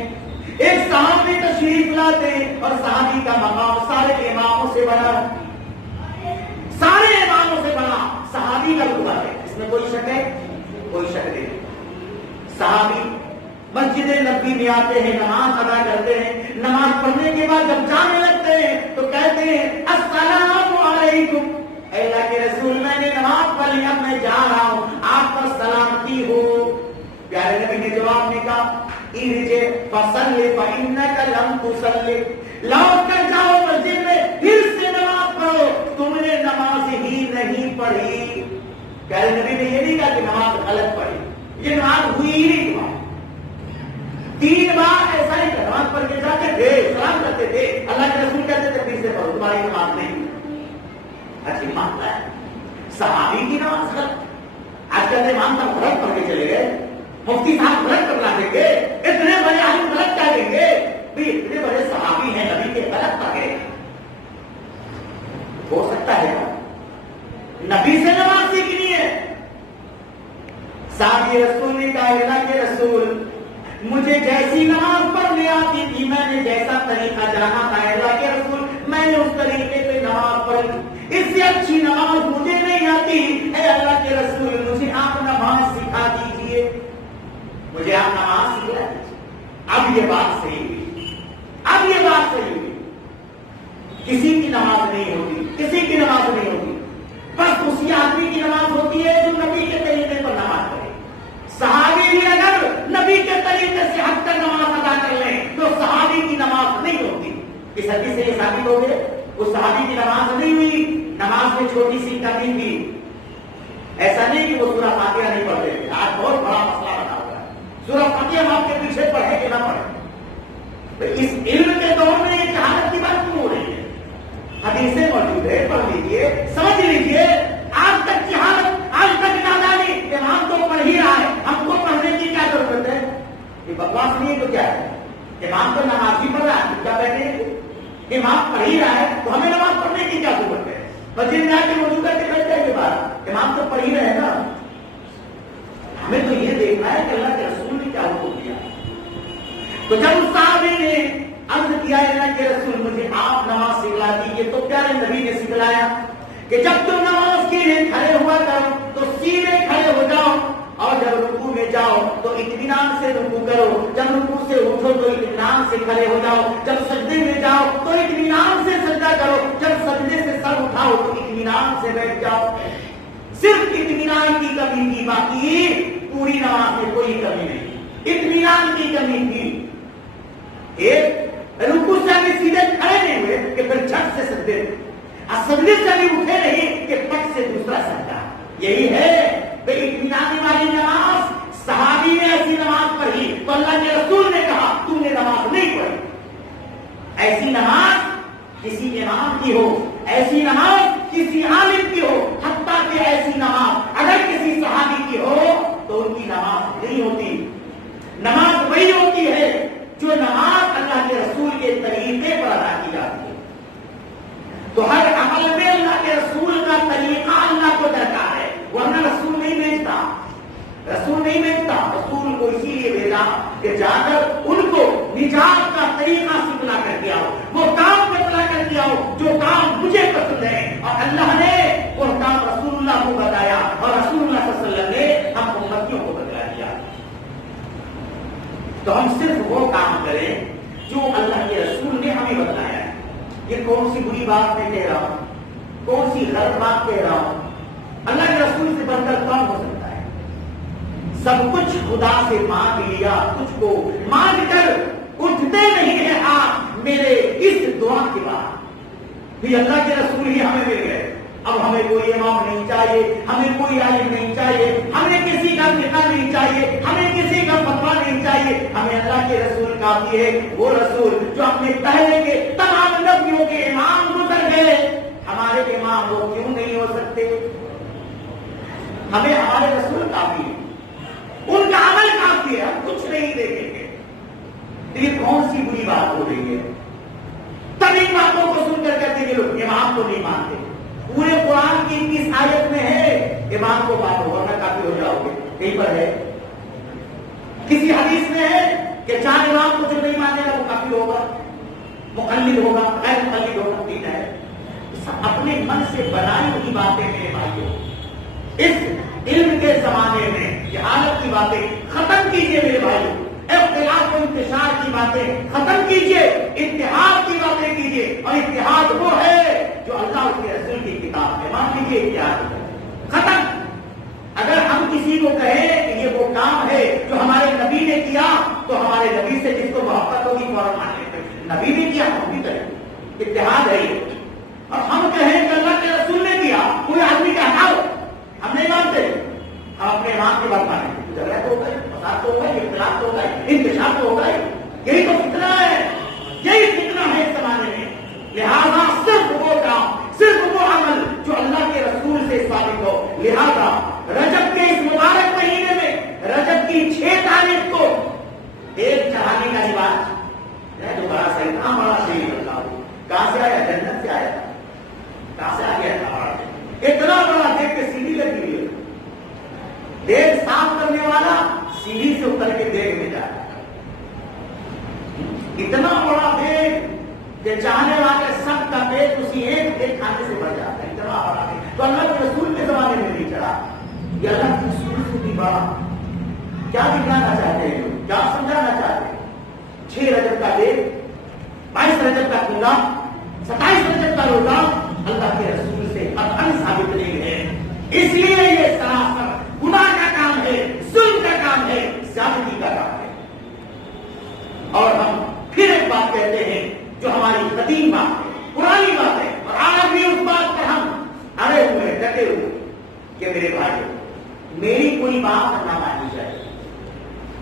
ایک صحابی تشریف لاتے اور صحابی کا مقام سارے اماموں سے بڑا، سارے اماموں سے بڑا صحابی کا رتبہ ہے، اس میں کوئی شک ہے؟ کوئی شک نہیں۔ صحابی مسجد نبوی میں آتے ہیں، نماز ادا کرتے ہیں، نماز پڑھنے کے بعد جب جانے لگتے ہیں تو کہتے ہیں السلام علیکم، اے اللہ کے رسول میں نے نماز پڑھ لی، اب میں جا رہا ہوں، آپ پر سلامتی ہو۔ پیارے نبی نے جواب میں کہا ارجع فصلی فإنک لم تصلی، لوٹ کر جاؤ مسجد میں پھر سے نماز پڑھو، تم نے نماز ہی نہیں پڑھی۔ پیارے نبی نے یہ نہیں کہا کہ نماز غلط پڑھی، یہ نماز ہوئی ہی نہیں۔ 3 بار ایسا ہی نماز پڑھ کے جاتے تھے، سلام کرتے تھے، اللہ کے رسول کہتے تھے پھر سے پڑھو، تمہاری نماز نہیں۔ اچھی بات ہے، صحابی کی نماز غلط، آج کل امام صاحب غلط پڑھ کے چلے گئے، مفتی صاحب غلط کرنا دیں گے، اتنے بڑے عالم غلط کہہ دیں گے، بھی اتنے بڑے صحابی ہیں نبی کے غلط پڑھے۔ ہو سکتا ہے نبی سے نماز سیکھنی ہے۔ صحابی رسول نے کہا اللہ کے رسول مجھے جیسی نماز پڑھنے آتی تھی، میں نے جیسا طریقہ جانا تھا اللہ کے رسول میں نے اس طریقے سے نماز پڑھی، اس سے اچھی نماز مجھے نہیں آتی، اے اللہ کے رسول مجھے آپ نماز سکھا دیجیے، مجھے آپ نماز سکھا دیجیے۔ اب یہ بات صحیح ہوئی، اب یہ بات صحیح ہوئی، کسی کی نماز نہیں ہوتی، کسی کی نماز نہیں ہوتی، بس اسی آدمی کی نماز ہوتی ہے جو نبی کے طریقے پر نماز پڑھے۔ صحابی بھی اگر نبی کے طریقے سے ہٹ کر نماز ادا کر لیں تو صحابی کی نماز نہیں ہوتی۔ اس حدیث سے یہ ثابت ہو گئے اس صحابی کی نماز نہیں ہوئی، نماز میں چھوٹی سی کمی تھی، ایسا نہیں کہ وہ سورہ فاتحہ نہیں پڑھتے تھے، آج بہت بڑا مسئلہ بنا ہوا ہے، سورہ فاتحہ ہم آپ کے پیچھے پڑھے کہ نہ پڑھے۔ اس علم کے دور میں یہ جہالت کی بات کیوں ہو رہی ہے؟ حدیثیں موجود ہے، پڑھ لیجیے، سمجھ لیجیے۔ آج تک جہالت، آج تک نادانی، امام تو پڑھ ہی رہا ہے، ہم کو پڑھنے کی کیا ضرورت ہے؟ یہ بکواس نہیں ہے تو کیا ہے؟ امام تو نماز ہی پڑھ رہا ہے، کیا بیٹھے؟ امام پڑھ ہی رہا ہے تو ہمیں نماز پڑھنے کی کیا ضرورت ہے؟ مسجد میں آ کے وضو کر کے بیٹھ جائے کے بعد امام تو پڑھ ہی رہے نا۔ ہمیں تو یہ دیکھنا ہے کہ اللہ کے رسول نے کیا حکم دیا، تو جب اس صحابی نے عرض کیا اللہ کے رسول مجھے آپ نماز سکھلا دیجیے، تو پیارے نبی نے سکھلایا کہ جب تم نماز کے لیے کھڑے ہوا کرو تو سیدھے کھڑے ہو جاؤ، اور جب رکوع میں جاؤ تو اطمینان سے رکوع کرو، جب رکوع سے اٹھو تو اطمینان سے کھڑے ہو جاؤ، جب سجدے میں جاؤ تو اطمینان سے سجدہ کرو، جب سجدے سے سر اٹھاؤ تو اطمینان سے بیٹھ جاؤ۔ صرف اطمینان کی کمی تھی، باقی پوری نماز میں کوئی کمی نہیں، اطمینان کی کمی تھی۔ ایک رکوع سے ابھی سیدھے کھڑے نہیں ہوئے کہ پھر جھٹ سے سجدے، سجدے سے ابھی اٹھے نہیں کہ پٹ سے دوسرا سجدہ۔ یہی ہے بے اطمینانی والی نماز۔ صحابی نے ایسی نماز پڑھی تو اللہ کے رسول نے کہا تم نے نماز نہیں پڑھی۔ ایسی نماز کسی امام کی ہو، ایسی نماز کسی عالم کی ہو، حتیٰ کہ ایسی نماز اگر کسی صحابی کی ہو تو ان کی نماز نہیں ہوتی۔ نماز وہی ہوتی ہے جو نماز اللہ کے رسول کے طریقے پر ادا کی جاتی ہے۔ تو ہر عمل میں اللہ کے رسول کا طریقہ اللہ کو درکار ہے، ورنہ رسول نہیں بھیجتا، رسول نہیں بھیجتا۔ رسول کو اسی لیے بھیجا کہ جا کر ان کو نجات کا طریقہ سکھلا کر کے آؤ، وہ کام بتلا کر کے آؤ جو کام مجھے پسند ہے، اور اللہ نے وہ کام رسول اللہ کو بتایا، اور رسول اللہ صلی اللہ علیہ وسلم نے ہم امتیوں کو بتلا دیا۔ تو ہم صرف وہ کام کریں جو اللہ کے رسول نے ہمیں بتایا ہے۔ یہ کون سی بری بات میں کہہ رہا ہوں، کون سی غلط بات کہہ رہا ہوں؟ اللہ کے رسول سے بڑھ کر کون ہو سکتا ہے؟ سب کچھ خدا سے مانگ لیا، تجھ کو مانگ کر اٹھتے نہیں ہیں آپ میرے اس دعا کے بعد بھی اللہ کے رسول ہی ہمیں مل گئے۔ اب ہمیں کوئی امام نہیں چاہیے، ہمیں کوئی عالم نہیں چاہیے، ہمیں کسی کا فقہ نہیں چاہیے، ہمیں کسی کا فتویٰ نہیں چاہیے، ہمیں اللہ کے رسول کافی ہے۔ وہ رسول جو اپنے پہلے کے تمام نبیوں کے امام گزر گئے، ہمارے امام وہ کیوں نہیں ہو سکتے؟ ہمیں ہمارے رسول کافی ہے، ان کا عمل کافی ہے، ہم کچھ نہیں دیکھیں گے۔ تو یہ کون سی بری بات ہو رہی ہے؟ تب ان باتوں کو سن کر کہتے ہیں لوگ امام کو نہیں مانتے۔ پورے قرآن کی 21 آیت میں ہے امام کو مانو ورنہ کافی ہو جاؤ گے، کہیں پر ہے؟ کسی حدیث میں ہے کہ 4 امام کو جو نہیں مانے گا وہ کافی ہوگا، مقلد ہوگا، غیر مقلد ہوگا، تین ہے۔ اپنے من سے بنائی ہوئی باتیں میرے بھائیوں، اس علم کے زمانے میں یہ حالت کی باتیں ختم کیجئے میرے بھائیوں، اختلاف و انتشار کی باتیں ختم کیجئے، اتحاد کی باتیں کیجئے، اور اتحاد وہ ہے جو اللہ اس کے رسول کی کتاب میں، مان لیجیے اتحاد ختم۔ اگر ہم کسی کو کہیں کہ یہ وہ کام ہے جو ہمارے نبی نے کیا تو ہمارے نبی سے جس کو محبت ہوگی فوراً مان لیتے، نبی نے کیا ہم بھی کریں، اتحاد ہے یہ۔ اور ہم کہیں کہ اللہ کے رسول نے کیا، کوئی آدمی کا ہاؤ ہم نہیں مانتے، ہم اپنے امام کی بات مانیں گے، جھگڑا تو ہوگا، فساد تو ہوگا، اختلاف تو ہوگا، انتشار تو ہوگا، یہی تو فتنہ ہے، یہی فتنہ ہے اس زمانے میں۔ لہذا صرف وہ کام، صرف وہ عمل جو اللہ کے رسول سے ثابت ہو۔ لہذا رجب کے اس مبارک مہینے میں، رجب کی 6 تاریخ کو ایک چڑھانے کا رواج ہے جو بڑا صحیح، کہاں بڑا صحیح ہوتا ہے، کہاں سے آیا؟ جنت سے آیا، کہاں سے آ گیا تھا؟ اتنا بڑا دیکھ کے سیڑھی لگی ہوئی ہے، دیگ صاف کرنے والا سیڑھی سے اتر کے دیگ میں جاتا ہے، اتنا بڑا دیگ کہ چاہنے والے سب کا پیٹ اسی ایک دیگ کھانے سے بڑھ جاتا ہے، اتنا بڑا دیگ۔ تو اللہ کے رسول کے زمانے میں نہیں چڑھا، یہ اللہ کے رسول سے بھی بڑا۔ کیا دکھانا چاہتے ہیں، کیا سمجھانا چاہتے ہیں؟ 6 رجب کا دیگ، 22 رجب کا کنگا، 27 رجب کا روزہ اللہ کے رسول سے قطعاً ثابت نہیں ہے۔ اس لیے یہ سراسر گناہ کا کام ہے، ظلم کا کام ہے، زیادتی کا کام ہے۔ اور ہم پھر ایک بات کہتے ہیں جو ہماری قدیم بات ہے، پرانی بات ہے، اور آج بھی اس بات پر ہم اڑے ہوئے، ڈٹے ہوئے کہ میرے بھائی میری کوئی بات نہ مانی جائے،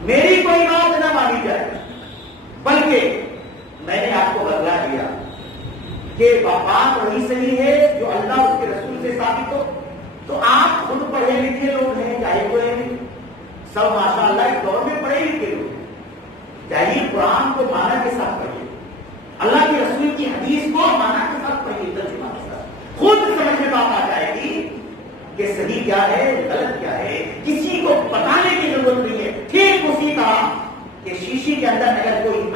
میری کوئی بات نہ مانی جائے، بلکہ میں نے آپ کو بتلا دیا کہ بات وہی صحیح ہے جو اللہ اس کے رسول سے ثابت ہو۔ تو آپ خود پڑھے لکھے لوگ ہیں، چاہے کوئی نہیں، سب ماشاء اللہ اس دور میں پڑھے لکھے لوگ ہیں، چاہیے قرآن کو مانا کے ساتھ پڑھیے، اللہ کے رسول کی حدیث کو مانا کے ساتھ پڑھیے، ترجمہ کے ساتھ، خود سمجھ میں بات آ جائے گی کہ صحیح کیا ہے، غلط کیا ہے، کسی کو بتانے کی ضرورت نہیں ہے۔ ٹھیک اسی طرح کہ شیشے کے اندر اگر کوئی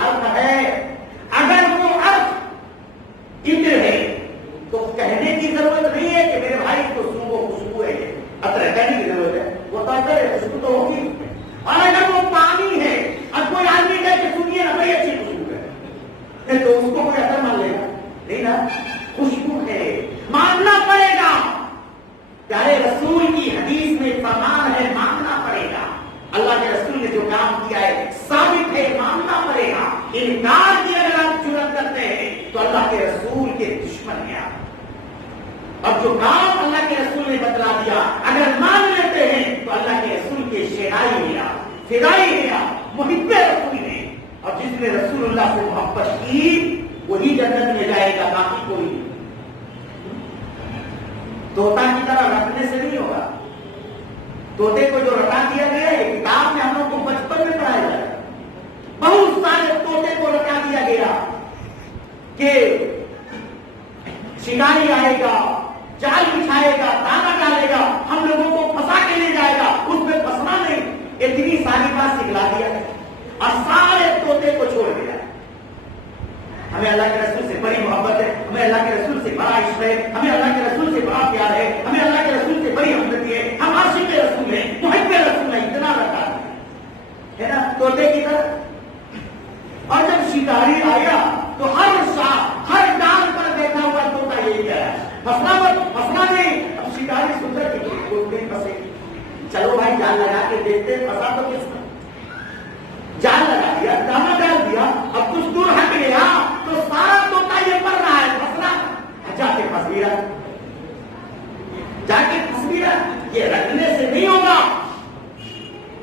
انکار کی اگر آپ جرات کرتے ہیں تو اللہ کے رسول کے دشمن ہیں آپ، اور جو کام اللہ کے رسول نے بتلا دیا اگر مان لیتے ہیں تو اللہ کے رسول کے شیرائی ہیں آپ، فدائی ہیں آپ، محب رسول ہیں، اور جس نے رسول اللہ سے محبت کی وہی جنت میں جائے گا، باقی کوئی نہیں۔ طوطا کی طرح رٹنے سے نہیں ہوگا۔ طوطے کو جو رٹا دیا گیا ہے کتاب میں ہم لوگ کو بچپن میں پڑھایا جائے گا، بہت سارے طوطے کو رٹا دیا گیا کہ شکاری آئے گا، جال بچھائے گا، دانا ڈالے گا، ہم لوگوں کو پھنسا کے لے جائے گا، اس میں پھنسنا نہیں، اتنی ساری بات سکھلا دیا اور سارے طوطے کو چھوڑ دیا۔ ہمیں اللہ کے رسول سے بڑی محبت ہے، ہمیں اللہ کے رسول سے بڑا عشق ہے، ہمیں اللہ کے رسول سے بڑا پیار ہے، ہمیں اللہ کے رسول سے بڑی ہمدردی ہے، ہم عاشق رسول ہیں، محب رسول ہیں، اتنا رکھا ہے نا طوطے کی طرح۔ اور جب شکاری آیا تو ہر ڈال پر بیٹھا ہوا طوطا یہی کہا مسئلہ نہیں۔ اب شکاری سندر کی کوئی نہیں پھنسے گی، چلو بھائی جال لگا کے دیکھتے، پھنسا تو کس نے؟ جال لگا دیا، دانا ڈال دیا، اب کچھ دور ہٹ گیا تو سارا طوطا یہ پڑ رہا ہے مسئلہ، جا کے پھنس بھی رہا، جا کے پھنس بھی رہا۔ یہ رکھنے سے نہیں ہوگا۔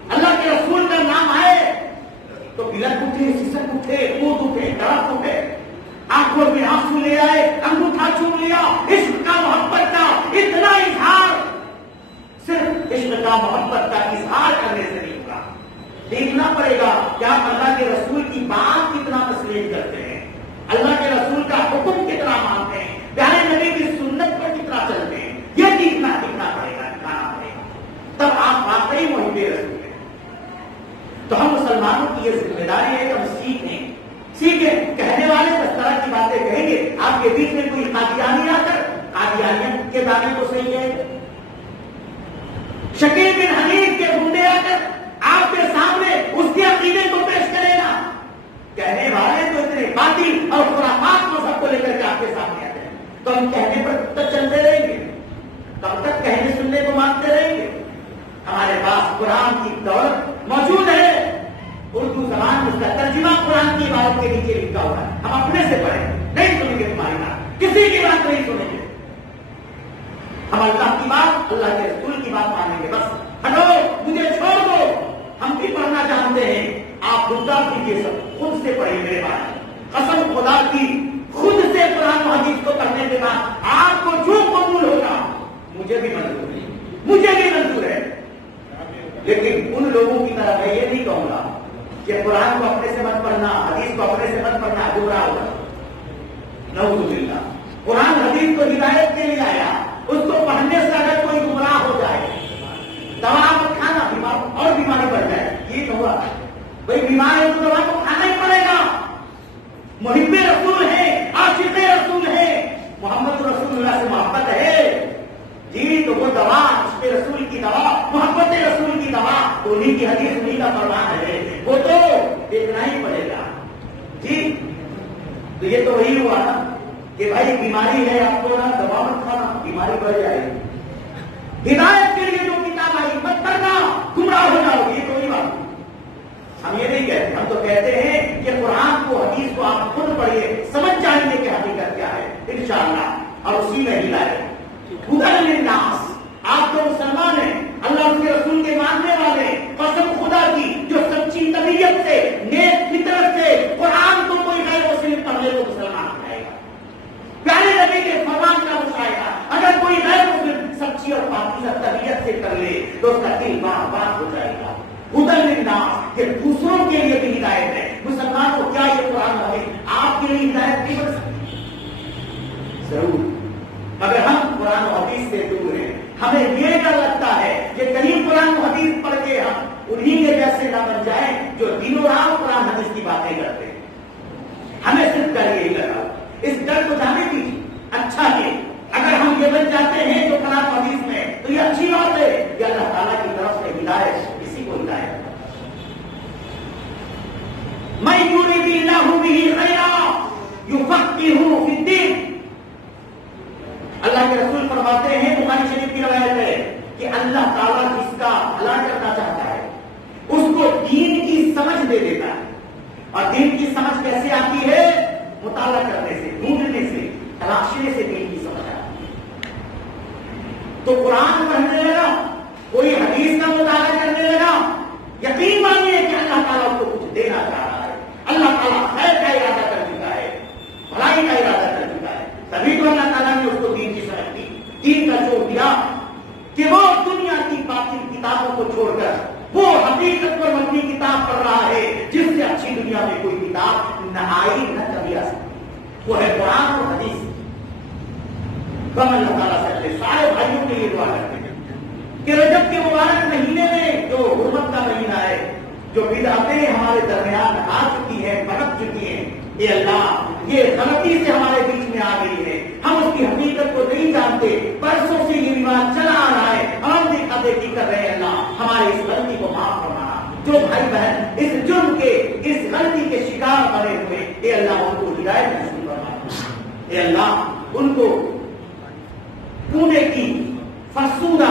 اللہ کے رسول کا نام آئے تو بلک اٹھے، سسک اٹھے، کود اٹھے، تڑپ اٹھے، آنکھوں میں آنسو لے آئے، انگوٹھا چوم لیا، عشق کا محبت کا اتنا اظہار، صرف عشق کا محبت کا اظہار کرنے سے نہیں ہوگا۔ دیکھنا پڑے گا کہ آپ اللہ کے رسول کی بات کتنا تسلیم کرتے ہیں، اللہ کے رسول کا حکم کتنا مانتے ہیں، پیارے نبی کی سنت پر کتنا چلتے ہیں، یہ دیکھنا پڑے گا، دکھانا پڑے گا، تب آپ واقعی محب رسول ہیں۔ تو ہم مسلمانوں کی یہ ذمہ داری ہے کہ ہم سیکھیں۔ کہنے والے اس طرح کی باتیں کہیں گے، آپ کے بیچ میں کوئی قادیانی آ کر قادیانیت کے دعوے کو صحیح ہے، شکیل بن حنیف کے گنڈے آ کر آپ کے سامنے اس کے عقیدے کو پیش کرے گا۔ کہنے والے تو اتنے باطل اور خرافات مذہب کو لے کر کے آپ کے سامنے آتے ہیں، تو ہم کہنے پر تک چلتے رہیں گے، کب تک کہنے سننے کو مانتے رہیں گے؟ ہمارے پاس قرآن کی دولت موجود ہے، اردو زبان میں اس کا ترجمہ قرآن کی عبارت کے نیچے لکھا ہوا ہے، ہم اپنے سے پڑھیں، نہیں سنیں گے تمہاری بات، کسی کی بات نہیں سنیں گے، ہم اللہ کی بات، اللہ کے رسول کی بات مانیں گے، بس ہٹو، مجھے چھوڑ دو، ہم بھی پڑھنا چاہتے ہیں، آپ خود کیجیے، سب خود سے پڑھیں میرے بات، قسم خدا کی، خود سے قرآن و حدیث کو پڑھنے کے بعد آپ کو جو قبول ہوگا مجھے بھی منظور ہے، مجھے بھی منظور ہے، لیکن ان لوگوں کی طرح میں یہ نہیں کہوں گا کہ قرآن کو اپنے سے مت پڑھنا، حدیث کو اپنے سے مت پڑھنا، گمراہ ہوگا، نعوذ باللہ۔ قرآن حدیث کو ہدایت کے لیے آیا، اس کو پڑھنے سے اگر کوئی گمراہ ہو جائے، دوا مت کھانا، اور بیماری بڑھ جائے، یہ تو ہوا بھائی، بیمار ہے تو دوا کو کھانا ہی پڑے گا۔ محب رسول ہے، عاشق رسول ہے، محمد رسول اللہ سے محبت ہے جی، تو وہ دوا، عشق رسول کی دوا، محبت رسول کی دوا، تو انہیں کی حدیث، انہیں کا فرمان ہے، وہ تو دیکھنا ہی پڑے گا جی۔ تو یہ تو وہی ہوا نا کہ بھائی بیماری ہے، آپ کو نا دوا مت کھانا، بیماری بڑھ جائے گی، ہدایت کے لیے جو کتاب آئی مت کرنا، گمراہ ہو جاؤ گے، یہ تو وہی بات۔ ہم یہ نہیں کہتے، ہم تو کہتے ہیں کہ قرآن کو، حدیث کو آپ خود پڑھیے، سمجھ جائیں گے کہ حقیقت کیا ہے انشاءاللہ، اور اسی میں ہدایت۔ خدا للناس، آپ تو مسلمان ہیں، اللہ کے رسول کے ماننے والے، قسم خدا کی، جو سچی طبیعت سے، نیک فطرت سے قرآن کو کوئی غیر مسلم پڑھنے کو مسلمان کہے گا، پیارے نبی کے فرمان کا مشاہدہ اگر کوئی غیر مسلم سچی اور پاکیزہ طبیعت سے کر لے تو اس کا دل بار بار ہو جائے گا۔ ہدی للناس، کہ دوسروں کے لیے بھی ہدایت ہے، مسلمان کو کیا یہ قرآن ہے آپ کے لیے ہدایت نہیں بن سکتی؟ ضرور، مگر ہم قرآن و حدیث سے دور ہیں، ہمیں یہ ڈر لگتا ہے کہ کہیں قرآن و حدیث پڑھ کے ہم انہی کے جیسے نہ بن جائیں جو دنوں رات قرآن حدیث کی باتیں کرتے ہیں۔ ہمیں صرف ڈر یہی لگا، اس ڈر کو جانے دیجیے، اچھا ہے اگر ہم یہ بن جاتے ہیں جو قرآن و حدیث میں، تو یہ اچھی بات ہے کہ اللہ تعالیٰ کی طرف سے ہدایت کسی کو ہدایت۔ مَن یُرِدِ اللَّهُ بِهِ خَیْرًا یُفَقِّهُ فِی الدِّینِ، اللہ کے رسول فرماتے ہیں، بخاری شریف کی روایت ہے کہ اللہ تعالیٰ جس کا بھلا کرنا چاہتا ہے اس کو دین کی سمجھ دے دیتا ہے، اور دین کی سمجھ کیسے آتی ہے؟ مطالعہ کرنے سے، ڈھونڈنے سے، تلاشنے سے دین کی سمجھ آتی ہے۔ تو قرآن پڑھنے لگا، کوئی حدیث کا مطالعہ کرنے لگا، یقین مانیے کہ اللہ تعالیٰ اس کو کچھ دینا چاہ رہا ہے، اللہ تعالیٰ خیر کا ارادہ کر چکا ہے، بھلائی کا ارادہ کر چکا ہے، تبھی تو اللہ تعالیٰ نے اس کو دین کی سمجھ دی، دین کا چھوڑ دیا کہ وہ دنیا کی باطل کتابوں کو چھوڑ کر وہ حقیقت پر مبنی کتاب پڑھ رہا ہے جس سے اچھی دنیا میں کوئی کتاب نہ آئی نہ کبھی آ سکتی، وہ ہے قرآن اور حدیث۔ ہم اللہ تعالیٰ سے سارے بھائیوں کے لیے دعا کرتے ہیں کہ رجب کے مبارک مہینے میں جو حرمت کا مہینہ ہے، جو بدعتیں ہمارے درمیان آ چکی ہیں، بھٹک چکی ہیں، اے اللہ یہ غلطی سے ہمارے بیچ میں آ گئی ہے، ہم اس کی حقیقت کو نہیں جانتے، برسوں سے یہ رواج چلا آ رہا ہے، ہم دیکھا دیکھی کر رہے ہیں، اللہ ہماری اس غلطی کو معاف فرمانا۔ جو بھائی بہن اس جرم کے، اس غلطی کے شکار بنے ہوئے، اے اللہ ان کو ہدایت نصیب فرما، اے اللہ ان کو کونے کی فرسودہ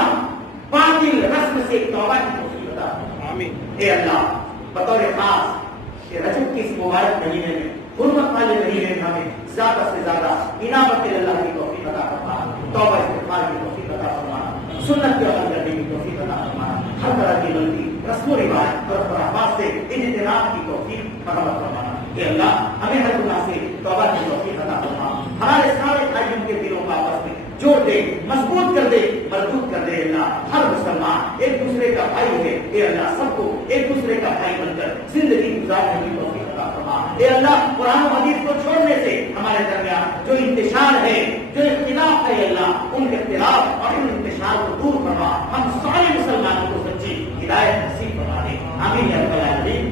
باطل رسم سے توبہ کی توفیق عطا فرما۔ آمین۔ اے اللہ بطور خاص کہ رجب کے اس مبارک مہینے میں، حرمت والے مہینے میں ہمیں زیادہ سے زیادہ انابت اللہ کی توفیق عطا فرما، توبہ استغفار کی توفیق عطا فرما، سنت کے عمل کرنے کی توفیق عطا فرما، ہر طرح کی غلطی رسم و رواج اور خرافات سے اجتناب کی توفیق فراہم فرما۔ کہ اللہ ہمیں ہر گناہ سے توبہ کی توفیق عطا فرما، ہمارے سارے بھائیوں کے دلوں کو آپس میں جوڑ دے، مضبوط کر دے، مضبوط کر دے۔ اللہ ہر مسلمان ایک دوسرے کا بھائی ہے، اے اللہ سب کو ایک دوسرے کا بھائی بن کر زندگی گزارنے کی توفیق عطا فرما۔ اے اللہ قرآن و حدیث